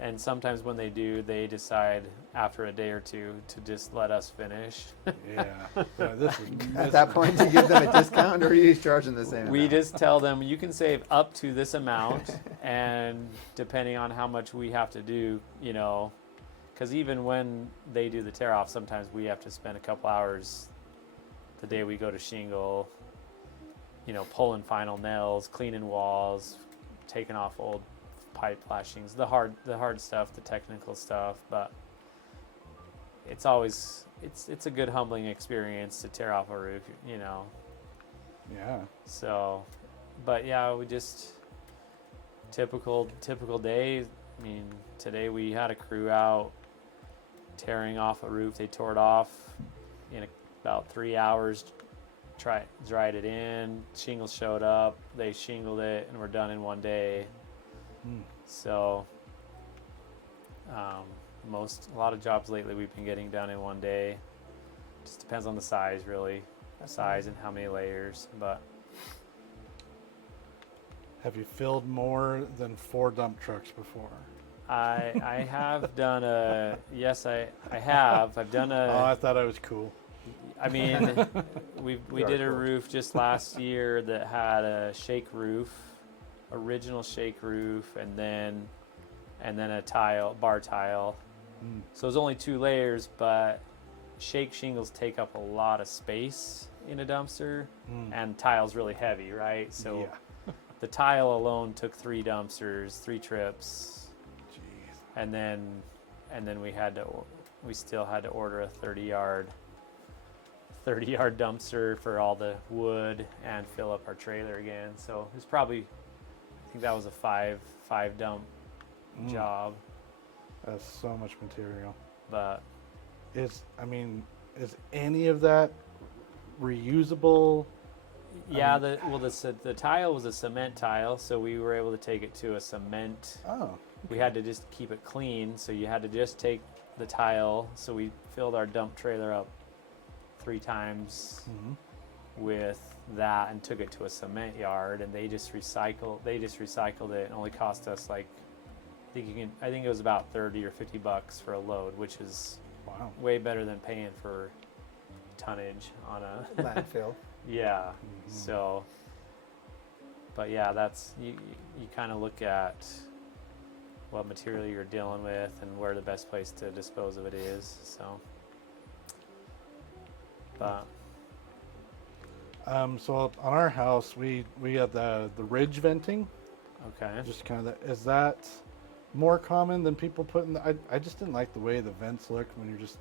And sometimes when they do, they decide after a day or two to just let us finish. Yeah. At that point, do you give them a discount, or are you charging the same? We amount? just tell them you can save up to this amount, and depending on how much we have to do, you know, because even when they do the tear off, sometimes we have to spend a couple hours the day we go to shingle, you know, pulling final nails, cleaning walls, taking off old pipe flashings, the hard stuff, the technical stuff. But it's always it's a good humbling experience to tear off a roof, you know. Yeah. So, but yeah, we just typical day. I mean, today we had a crew out tearing off a roof. They tore it off in about 3 hours. Dried it in. Shingles showed up. They shingled it, and we're done in 1 day. So, a lot of jobs lately we've been getting done in 1 day. just depends on the size, really, size and how many layers. But Have you filled more than 4 dump trucks before? I have done a yes, I have. I've done Oh, I a. thought I was cool. I mean, we You are did a cool. roof just last year that had a shake roof, original shake roof, and then a bar tile. Mm. So it was only 2 layers, but shake shingles take up a lot of space in a dumpster, Mm. and tile's really heavy, right? So Yeah. the tile alone took 3 dumpsters, 3 trips, Jeez. and then we still had to order a 30-yard dumpster for all the wood and fill up our trailer again. So it was probably, I think that was a 5 dump Mm. job, That's so much material. but Is any of that reusable? yeah, mean- the tile was a cement tile, so we were able to take it to a cement. Oh. We had to just keep it clean, so you had to just take the tile. So we filled our dump trailer up 3 times Mhm. with that and took it to a cement yard, and they just recycled it. It only cost us like I think it was about 30 or 50 bucks for a load, which is Wow. way better than paying for tonnage on a Landfill. yeah. Mhm. So, but yeah, that's you kind of look at what material you're dealing with and where the best place to dispose of it is. So, but So on our house, we had the ridge venting. okay. Just kind of is that more common than people put in I just didn't like the way the vents looked when you're just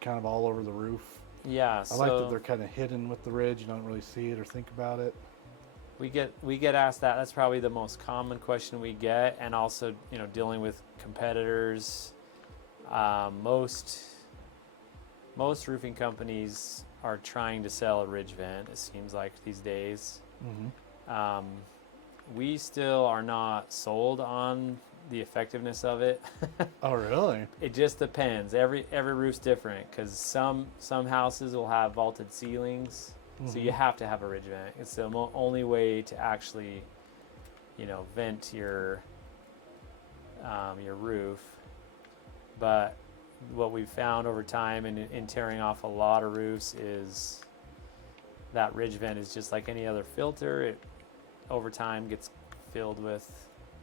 kind of all over the roof. Yeah, I like that so they're kind of hidden with the ridge. You don't really see it or think about it. we get asked that. That's probably the most common question we get, and also dealing with competitors. Most roofing companies are trying to sell a ridge vent. It seems like these days. Mm-hmm. We still are not sold on the effectiveness of it. Oh, really? It just depends. Every roof's different, because some houses will have vaulted ceilings, so you Mhm. have to have a ridge vent. It's the only way to actually, vent your roof. But what we've found over time in tearing off a lot of roofs is that ridge vent is just like any other filter. It over time gets filled with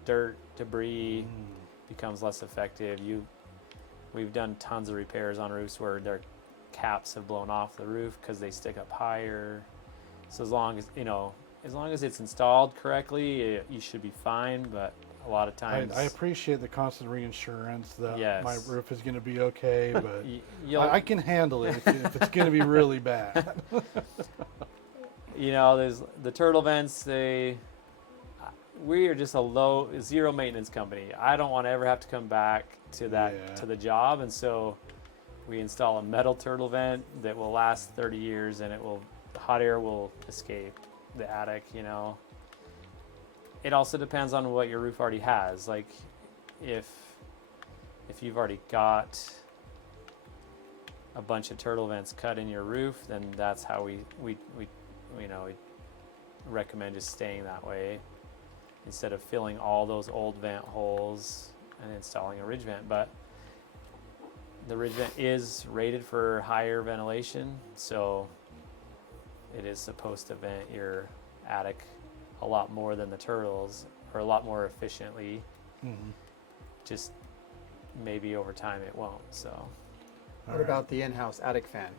dirt, debris, becomes less effective. We've done tons of repairs on roofs where their caps have blown off the roof because they stick up higher. So as long as it's installed correctly, you should be fine. But a lot of times, I appreciate the constant reinsurance that Yes. my roof is going to be okay, but you'll, I can handle it if it's going to be really bad. there's the turtle vents. We are just a zero maintenance company. I don't want to ever have to come back to that Yeah. to the job, and so we install a metal turtle vent that will last 30 years, and hot air will escape the attic. It also depends on what your roof already has. Like if you've already got a bunch of turtle vents cut in your roof, then that's how we recommend just staying that way instead of filling all those old vent holes and installing a ridge vent. But the ridge vent is rated for higher ventilation, so it is supposed to vent your attic a lot more than the turtles, or a lot more efficiently. Mhm. Just maybe over time it won't. So What about the in-house attic fan?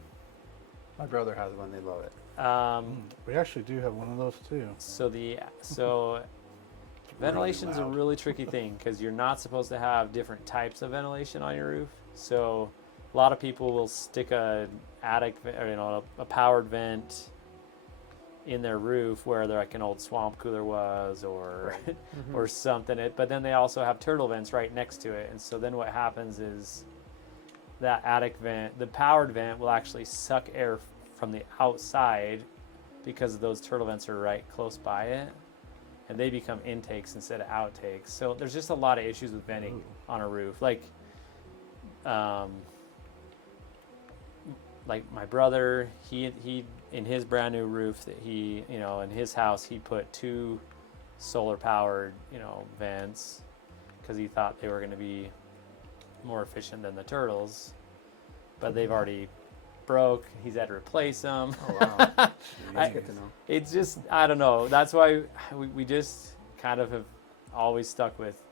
My brother has one. They love it. We actually do have one of those too. so ventilation's a loud. really tricky thing, because you're not supposed to have different types of ventilation on your roof. So a lot of people will stick a powered vent in their roof where they're like an old swamp cooler was, or or something. But then they also have turtle vents right next to it, and so then what happens is that attic vent, the powered vent, will actually suck air from the outside because those turtle vents are right close by it, and they become intakes instead of outtakes. So there's just a lot of issues with venting on a roof. Like like my brother, he in his brand new roof that he, you know, in his house, he put 2 solar powered, you know, vents because he thought they were going to be more efficient than the turtles, but they've already broke. He's had to replace them. Oh wow. That's good to know. It's just, I don't know. That's why we just kind of have always stuck with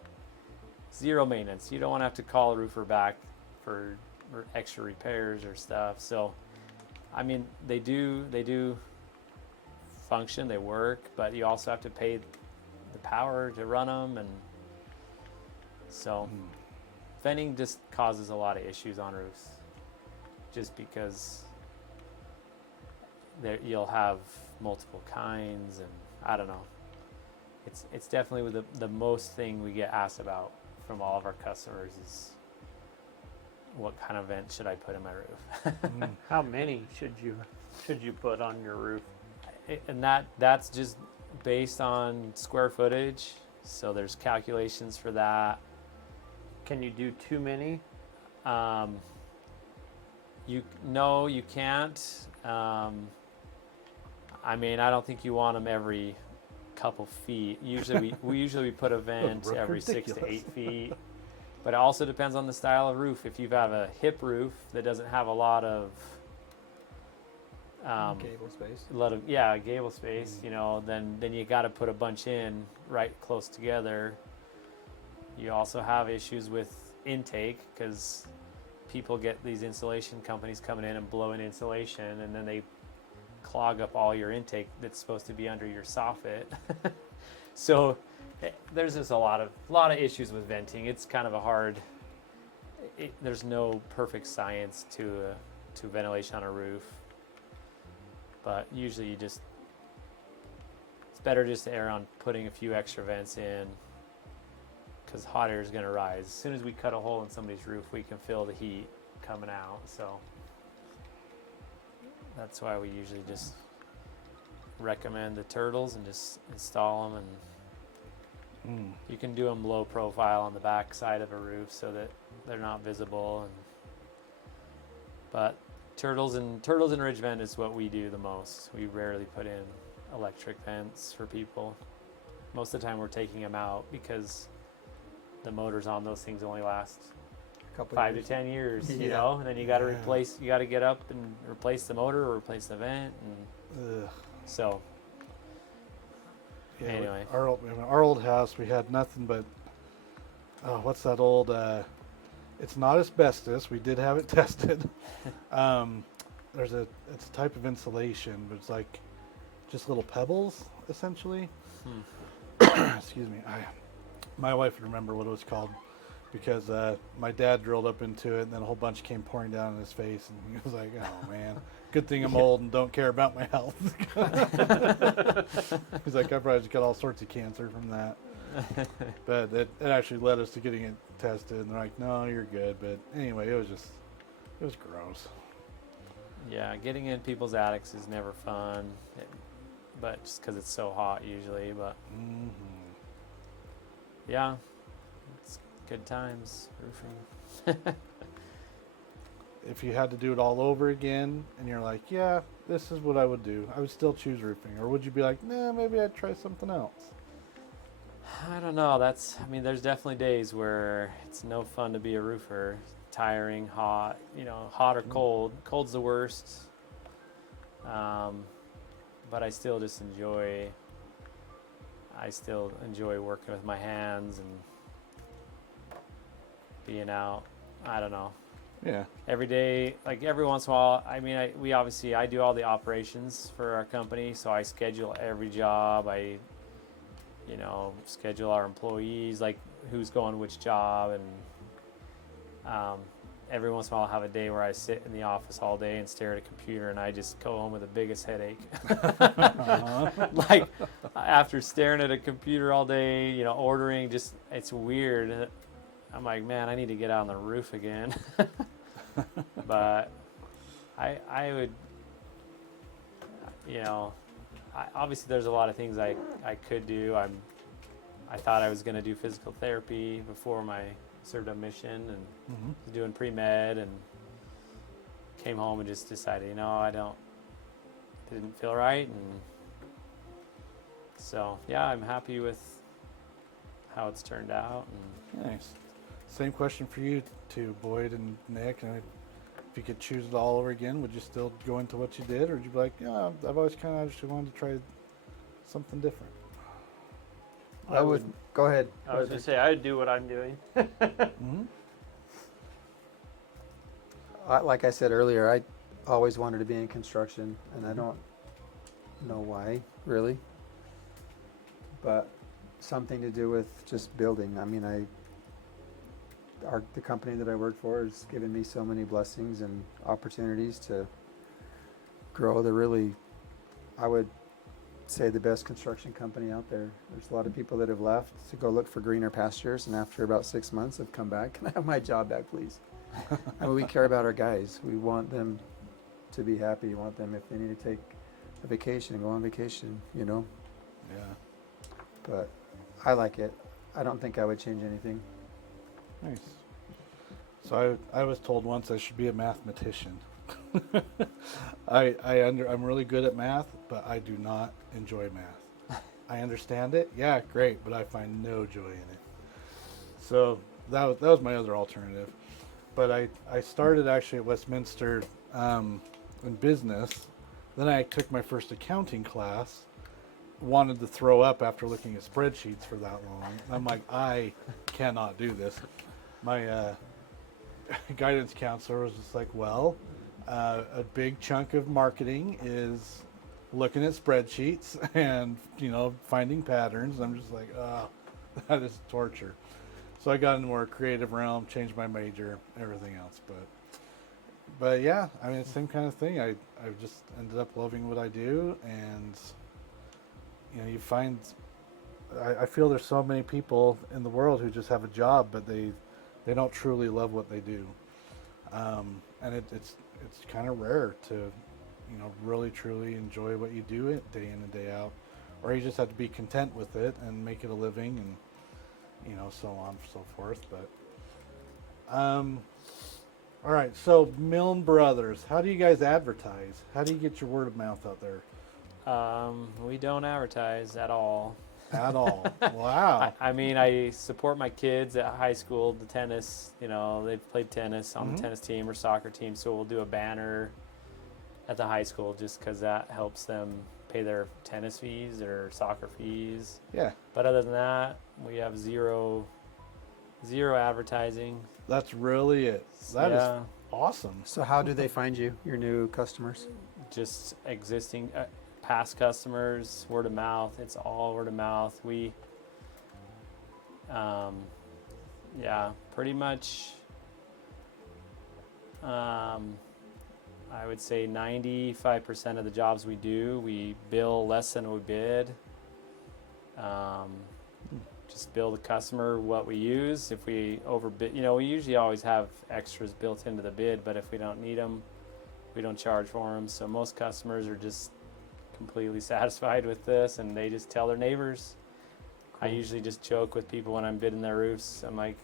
0 maintenance. You don't want to have to call a roofer back for extra repairs or stuff. So, I mean, they do function, they work, but you also have to pay the power to run them, and so venting just causes a lot of issues on roofs, just because you'll have multiple kinds, and I don't know. It's definitely the most thing we get asked about from all of our customers is, what kind of vent should I put in my roof? How many should you put on your roof? And that's just based on square footage. So there's calculations for that. Can you do too many? You can't. I mean, I don't think you want them every couple feet. Usually we put a vent every 6 to 8 feet. But it also depends on the style of roof. If you have a hip roof that doesn't have a lot of Gable space. Gable space, you know, then you got to put a bunch in right close together. You also have issues with intake because people get these insulation companies coming in and blowing insulation, and then they clog up all your intake that's supposed to be under your soffit. So there's just a lot of issues with venting. It's kind of a hard. There's no perfect science to ventilation on a roof, but usually it's better just to err on putting a few extra vents in, because hot air is going to rise. As soon as we cut a hole in somebody's roof, we can feel the heat coming out. So that's why we usually just recommend the turtles and just install them, and you can do them low profile on the back side of a roof so that they're not visible. But turtles and ridge vent is what we do the most. We rarely put in electric vents for people. Most of the time we're taking them out because the motors on those things only last 5 to 10 years, you know, and then you got to get up and replace the motor or replace the vent, and so Yeah, anyway. Our old house, we had nothing but, what's that old, it's not asbestos. We did have it tested. It's a type of insulation, but it's like just little pebbles, essentially. Excuse me. My wife would remember what it was called, because my dad drilled up into it, and then a whole bunch came pouring down in his face, and he was like, "Oh man, good thing I'm old and don't care about my health." He's like, "I probably just got all sorts of cancer from that." But it actually led us to getting it tested, and they're like, "No, you're good." But anyway, it was gross. Yeah, getting in people's attics is never fun, but just because it's so hot usually. But yeah, it's good times roofing. If you had to do it all over again, and you're like, "Yeah, this is what I would do," I would still choose roofing, or would you be like, "Nah, maybe I'd try something else"? I don't know. There's definitely days where it's no fun to be a roofer. Tiring, hot, hot or cold. Cold's the worst. But I still enjoy working with my hands and being out. I don't know. Yeah. Every day, like every once in a while, I mean, I do all the operations for our company, so I schedule every job. I schedule our employees, like who's going which job, and every once in a while I'll have a day where I sit in the office all day and stare at a computer, and I just go home with the biggest headache. Like after staring at a computer all day, ordering, it's weird. I'm like, man, I need to get out on the roof again. But I would, obviously there's a lot of things I could do. I thought I was going to do physical therapy before my served a mission, and was doing pre-med and came home and just decided, didn't feel right, and so yeah, I'm happy with how it's turned out. And Nice. Same question for you too, Boyd and Nick. And if you could choose it all over again, would you still go into what you did, or would you be like, yeah, I've always kind of actually wanted to try something different? I would go ahead. I was going to say, I would do what I'm doing. Mm-hmm. Like I said earlier, I always wanted to be in construction, and I don't know why, really. But something to do with just building. I mean, the company that I work for has given me so many blessings and opportunities to grow. They're really, I would say, the best construction company out there. There's a lot of people that have left to go look for greener pastures, and after about 6 months have come back. Can I have my job back, please? I mean, we care about our guys. We want them to be happy. We want them, if they need to take a vacation, go on vacation, Yeah. But I like it. I don't think I would change anything. Nice. So I was told once I should be a mathematician. I'm really good at math, but I do not enjoy math. I understand it, yeah, great, but I find no joy in it. So that was my other alternative. But I started actually at Westminster in business. Then I took my first accounting class. Wanted to throw up after looking at spreadsheets for that long. I'm like, I cannot do this. My guidance counselor was just like, well, a big chunk of marketing is looking at spreadsheets and finding patterns. I'm just like, oh, that is torture. So I got into more creative realm, changed my major, everything else. But yeah, I mean, it's the same kind of thing. I just ended up loving what I do, and you find, I feel there's so many people in the world who just have a job, but they don't truly love what they do, and it's kind of rare to really truly enjoy what you do it day in and day out, or you just have to be content with it and make it a living, and so on and so forth. But all right, so Milne Brothers, how do you guys advertise? How do you get your word of mouth out there? We don't advertise at all. At all? Wow. I mean, I support my kids at high school, the tennis, they've played tennis on the tennis team or soccer team, so we'll do a banner at the high school just because that helps them pay their tennis fees or soccer fees. Yeah. But other than that, we have zero advertising. That's really it. That is Yeah. awesome. So how do they find you, your new customers? Just existing past customers, word of mouth. It's all word of mouth. We pretty much I would say 95% of the jobs we do, we bill less than we bid. Just bill the customer what we use. If we overbid, we usually always have extras built into the bid, but if we don't need them, we don't charge for them. So most customers are just completely satisfied with this, and they just tell their neighbors. Cool. I usually just joke with people when I'm bidding their roofs. I'm like,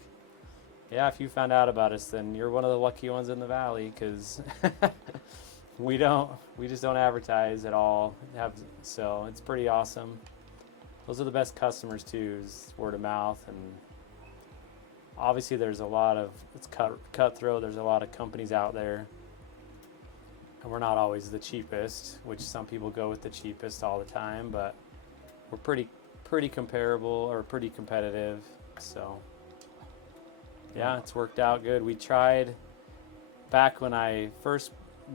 yeah, if you found out about us, then you're one of the lucky ones in the valley, because we just don't advertise at all. So it's pretty awesome. Those are the best customers too, is word of mouth. And obviously there's a lot of, it's cutthroat. There's a lot of companies out there, and we're not always the cheapest, which some people go with the cheapest all the time, but we're pretty comparable, or pretty competitive. So yeah, it's worked out good. We tried back when I first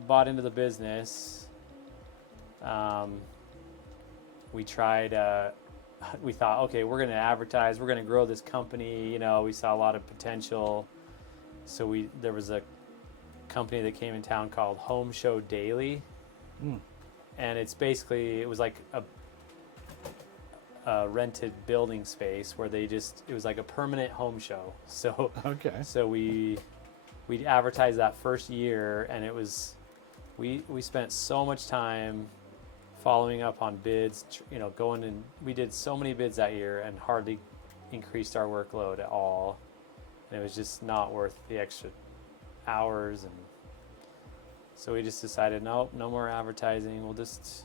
bought into the business. We thought, okay, we're going to advertise, we're going to grow this company. We saw a lot of potential. So there was a company that came in town called Home Show Daily. And it was like a rented building space where it was like a permanent home show. So okay. So we advertised that first year, and we spent so much time following up on bids, going, and we did so many bids that year and hardly increased our workload at all. And it was just not worth the extra hours. And So we just decided, nope, no more advertising. We'll just.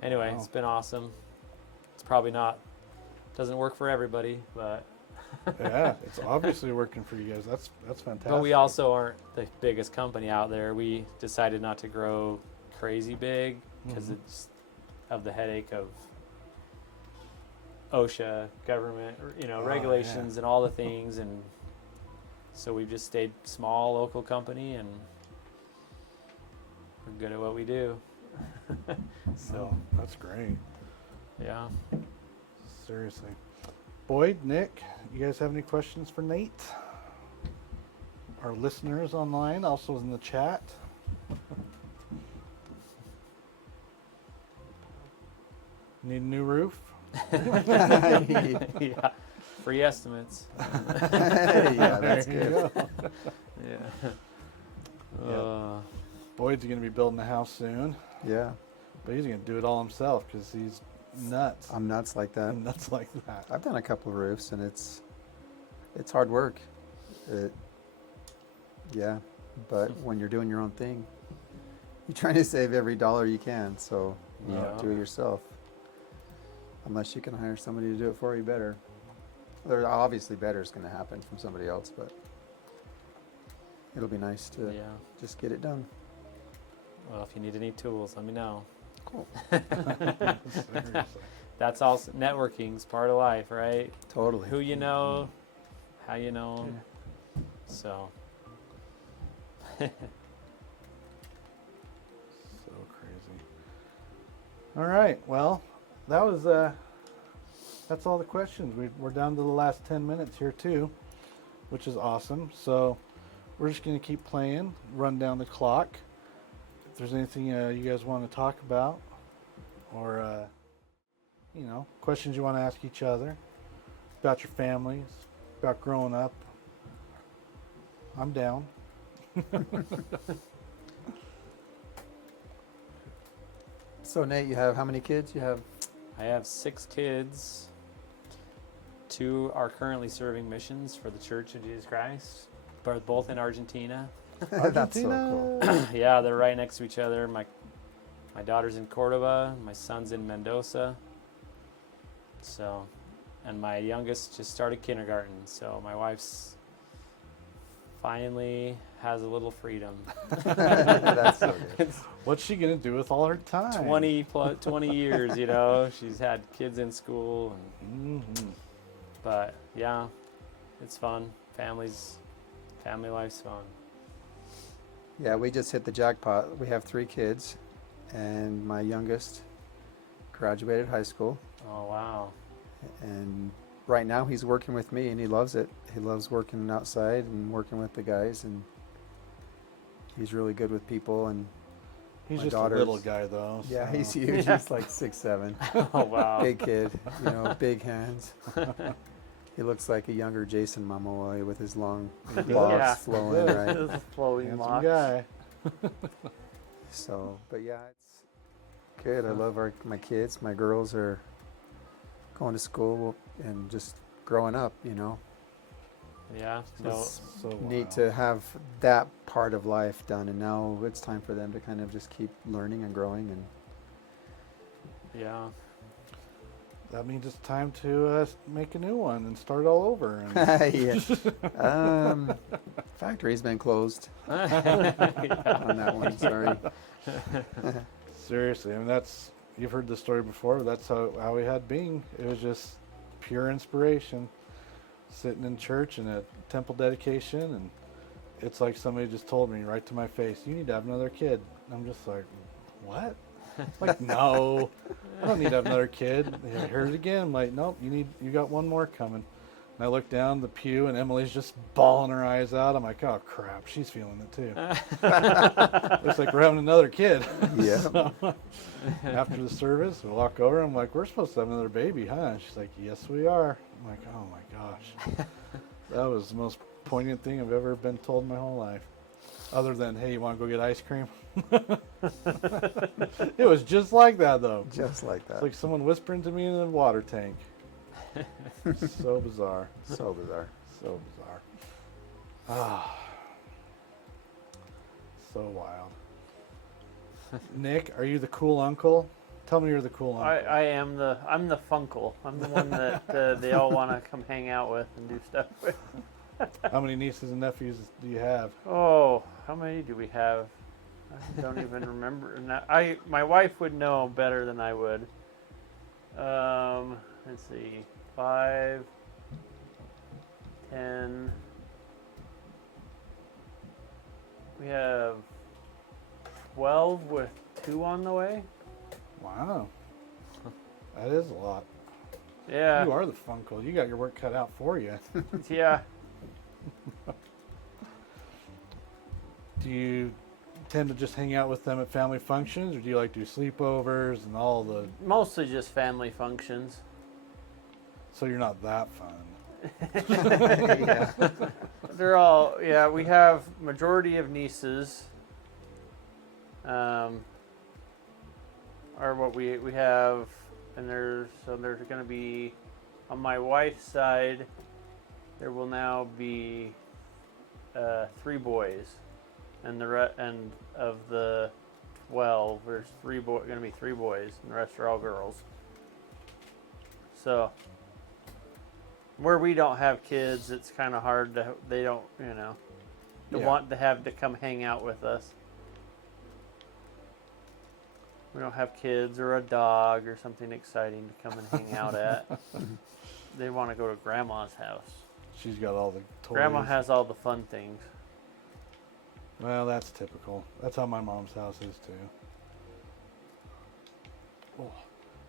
Anyway, Wow. It's been awesome. It's probably doesn't work for everybody, but. Yeah, it's obviously working for you guys. That's fantastic. But we also aren't the biggest company out there. We decided not to grow crazy big because it's of the headache of OSHA, government, regulations and all the things, and so we've just stayed small, local company, and we're good at what we do. So that's great. Yeah. Seriously. Boyd, Nick, you guys have any questions for Nate? Our listeners online, also in the chat. Need a new roof? Yeah. Free estimates. Yeah, that's There you good. go. Yeah. Boyd's going to be building a house soon, Yeah, but he's going to do it all himself because he's nuts. I'm nuts like that. I'm nuts like that. I've done a couple of roofs, and it's hard work. Yeah, but when you're doing your own thing, you're trying to save every dollar you can. So Yeah. do it yourself. Unless you can hire somebody to do it for you, better. There obviously better is going to happen from somebody else, but it'll be nice to Yeah. just get it done. Well, if you need any tools, let me know. Cool. Seriously. That's also networking's part of life, right? Totally. Who you know, how you know 'em. Yeah. So. So crazy. All right. Well, that was that's all the questions. We're down to the last 10 minutes here too, which is awesome. So we're just going to keep playing, run down the clock. If there's anything you guys want to talk about, or questions you want to ask each other about your families, about growing up, I'm down. So Nate, you have how many kids? You have I have 6 kids. 2 are currently serving missions for the Church of Jesus Christ, but both in Argentina. That's so cool. Yeah, they're right next to each other. My daughter's in cordoba, my son's in Mendoza. So, and my youngest just started kindergarten. So my wife's finally has a little freedom. That's so good. What's she going to do with all her time? 20 years, she's had kids in school, and, but yeah, it's fun. Family life's fun. Yeah, we just hit the jackpot. We have 3 kids, and my youngest graduated high school, Oh wow. and right now he's working with me, and he loves it. He loves working outside and working with the guys, and he's really good with people. And He's my just daughter's- a little guy, though. yeah, so. he's huge. He's like 6'7", Oh wow. big kid, big hands. He looks like a younger Jason Momoa with his long locks Yeah. flowing, right? This flowing Handsome locks. guy. So, but yeah, it's good. I love my kids. My girls are going to school and just growing up, Yeah. No. It's So neat wow. to have that part of life done, and now it's time for them to kind of just keep learning and growing. And Yeah. That means it's time to make a new one and start all over. And yeah, factory's been closed on that one. Sorry. seriously, I mean, you've heard the story before. That's how we had Bing. It was just pure inspiration. Sitting in church and a temple dedication, and it's like somebody just told me right to my face, "You need to have another kid." And I'm just like, "What?" Like, no, I don't need to have another kid. I heard it again. I'm like, "Nope, you got one more coming." And I look down the pew, and Emily's just bawling her eyes out. I'm like, "Oh crap, she's feeling it too." Looks like we're having another kid. Yeah. So, after the service, we walk over. I'm like, "We're supposed to have another baby, huh?" She's like, "Yes, we are." I'm like, "Oh my gosh." That was the most poignant thing I've ever been told in my whole life. Other than, "Hey, you want to go get ice cream?" It was just like that, though. Just like that. It's like someone whispering to me in a water tank. So bizarre. So bizarre. So bizarre. Ah. so wild. Nick, are you the cool uncle? Tell me you're the cool uncle. I'm the funkle. I'm the one that they all want to come hang out with and do stuff with. How many nieces and nephews do you have? Oh, how many do we have? I don't even remember. My wife would know better than I would. Let's see, 5, 10. We have 12 with 2 on the way. Wow. That is a lot. Yeah. You are the funkle. You got your work cut out for you. Yeah. Do you tend to just hang out with them at family functions, or do you like do sleepovers and all the... Mostly just family functions. So you're not that fun. Yeah. They're all, yeah, we have majority of nieces. Are what we have, and there's going to be, on my wife's side, there will now be 3 boys, and and of the 12, there's going to be 3 boys, and the rest are all girls. So where we don't have kids, it's kind of hard to, they don't, want to have to come hang out with us. We don't have kids or a dog or something exciting to come and hang out at. They want to go to Grandma's house. She's got all the toys. Grandma has all the fun things. Well, that's typical. That's how my mom's house is too. Oh,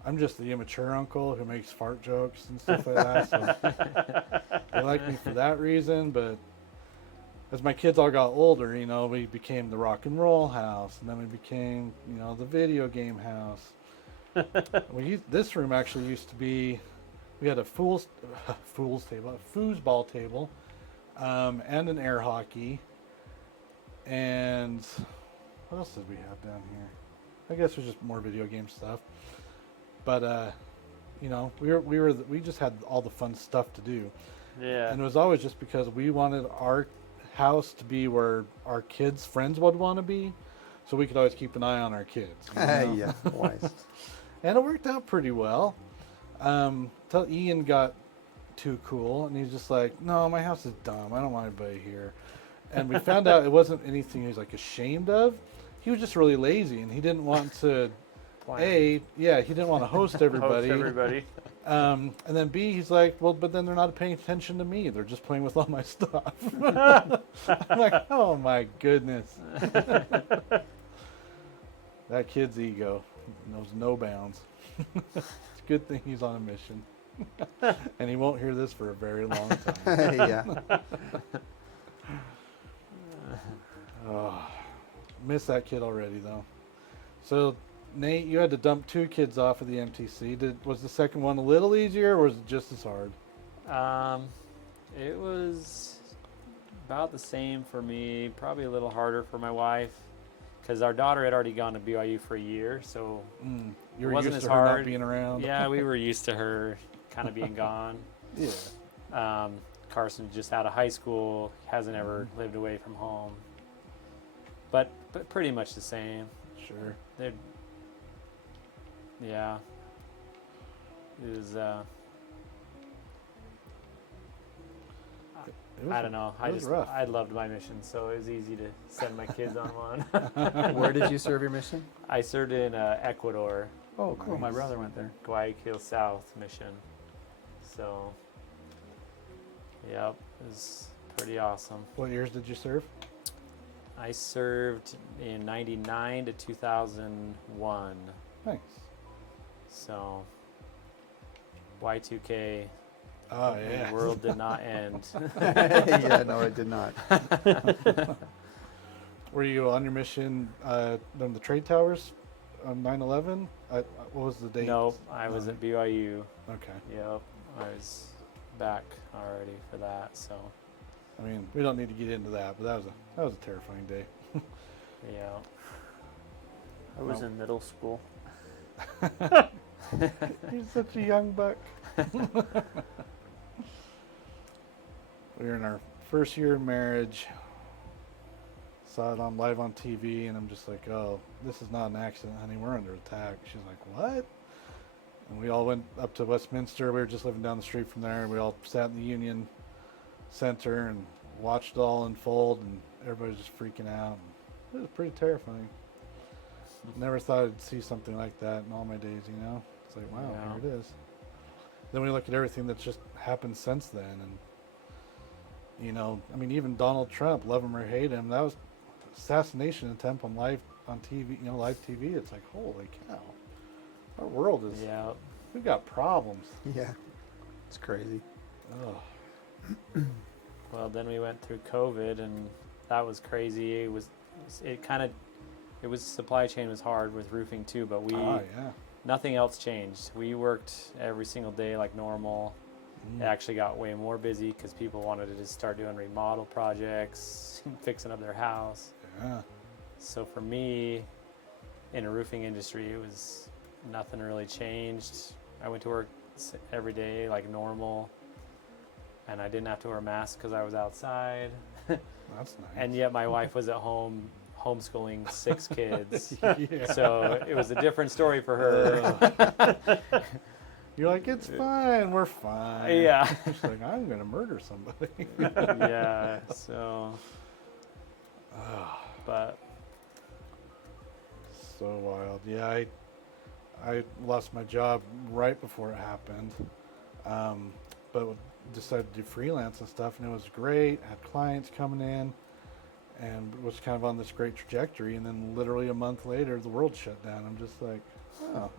I'm just the immature uncle who makes fart jokes and stuff like that. So they like me for that reason, but as my kids all got older, we became the rock and roll house, and then we became, the video game house. This room actually used to be, we had a foosball table, and an air hockey, and what else did we have down here? I guess there's just more video game stuff, but we just had all the fun stuff to do. Yeah. And it was always just because we wanted our house to be where our kids' friends would want to be, so we could always keep an eye on our kids. Yeah, wise. And it worked out pretty well. Till Ian got too cool, and he's just like, "No, my house is dumb. I don't want anybody here." And we found out it wasn't anything he was like ashamed of. He was just really lazy, and he didn't want to. He didn't want to host everybody. Host everybody. And then B, he's like, well, but then they're not paying attention to me. They're just playing with all my stuff. I'm like, oh my goodness. That kid's ego knows no bounds. It's a good thing he's on a mission. And he won't hear this for a very long time. Yeah. Oh, miss that kid already, though. So, Nate, you had to dump 2 kids off of the MTC. Was the second one a little easier, or was it just as hard? It was about the same for me, probably a little harder for my wife, because our daughter had already gone to BYU for a year, so You were wasn't used as to her hard. not being around. Yeah, we were used to her kind of being gone. Yeah. Carson just out of high school, hasn't ever lived away from home, but pretty much the same. Sure. Yeah. It was, I don't know. I loved my mission, so it was easy to send my kids on one. Where did you serve your mission? I served in Ecuador, Oh, cool. My Nice. brother went there. 𝗕𝗁𝘁𝗵𝗆 mission. So, yep, it was pretty awesome. What years did you serve? I served in 99 to 2001. Nice. So, Y2K, Oh, the yeah. world did not end. Yeah, no, it did not. Were you on your mission on the trade towers on 9/11? What was the date? Nope, I was at BYU. Okay. Yep, I was back already for that. So, I mean, we don't need to get into that, but that was a terrifying day. yeah. I was No. in middle school. You're such a young buck. We were in our first year of marriage. saw it on live on TV, and I'm just like, oh, this is not an accident, honey. We're under attack. She's like, what? And we all went up to Westminster. We were just living down the street from there. And we all sat in the Union Center and watched it all unfold, and everybody was just freaking out. And it was pretty terrifying. Never thought I'd see something like that in all my days, you know? It's like, wow, Yeah. here it is. Then we look at everything that's just happened since then, and you know, I mean, even Donald Trump, love him or hate him, that was assassination attempt on live on TV, you know, live TV. It's like, holy cow, our world is, Yeah. we've got problems. Yeah, it's crazy. Oh, Well, then we went through COVID, and that was crazy. It was supply chain was hard with roofing too, but yeah. nothing else changed. We worked every single day like normal. It actually got way more busy because people wanted to just start doing remodel projects, fixing up their house. Yeah. So for me, in a roofing industry, it was nothing really changed. I went to work every day like normal, and I didn't have to wear a mask because I was outside. That's nice. And yet my wife was at home homeschooling 6 kids. Yeah. So it was a different story for her. You're like, it's fine, we're fine. Yeah. She's like, I'm going to murder somebody. Yeah, so, but So wild. Yeah, I lost my job right before it happened, but decided to do freelance and stuff, and it was great. Had clients coming in, and was kind of on this great trajectory. And then literally a month later, the world shut down. I'm just like, oh.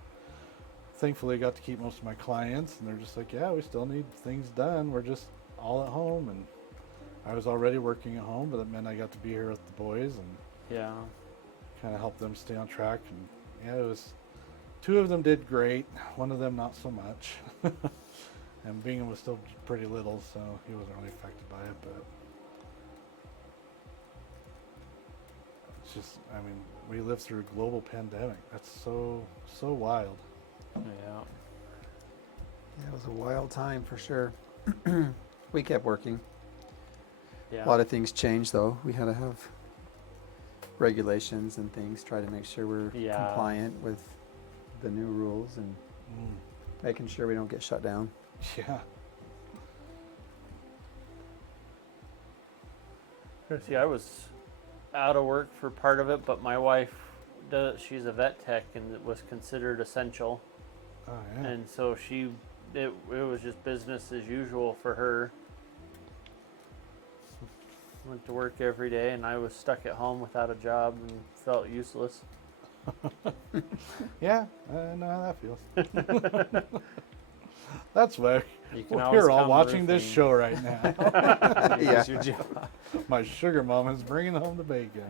Thankfully, I got to keep most of my clients, and they're just like, yeah, we still need things done. We're just all at home, and I was already working at home, but that meant I got to be here with the boys and yeah. kind of help them stay on track. And yeah, it was 2 of them did great, 1 of them not so much. And Bingham was still pretty little, so he wasn't really affected by it. But it's just, I mean, we lived through a global pandemic. That's so wild. Yeah. Yeah, it was a wild time for sure. We kept working. Yeah. A lot of things changed though. We had to have regulations and things, try to make sure we're Yeah. compliant with the new rules and making sure we don't get shut down. Yeah. See, I was out of work for part of it, but my wife, she's a vet tech and it was considered essential. Oh, yeah. And so it was just business as usual for her. Went to work every day, and I was stuck at home without a job and felt useless. Yeah, I know how that feels. That's why You can we're always here all come watching this roofing. show right now. You Yeah. lose your job. My sugar mom is bringing home the bacon.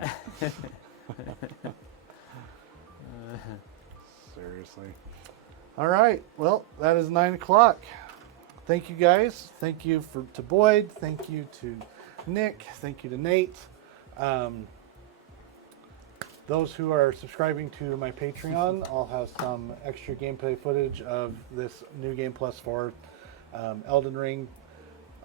Seriously. All right. Well, that is 9 o'clock. Thank you guys. Thank you to Boyd. Thank you to Nick. Thank you to Nate. Those who are subscribing to my Patreon, I'll have some extra gameplay footage of this new game +4, Elden Ring.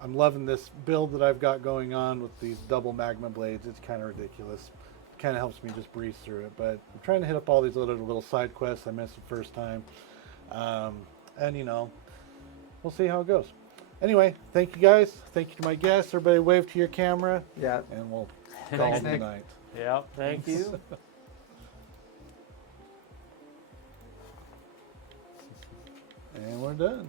I'm loving this build that I've got going on with these double magma blades. It's kind of ridiculous. It kind of helps me just breeze through it. But I'm trying to hit up all these little side quests I missed the first time. And, you know, we'll see how it goes. Anyway, thank you guys. Thank you to my guests. Everybody wave to your camera. Yeah. And we'll call Thanks, it Nick. night. Yeah, thank you. And we're done.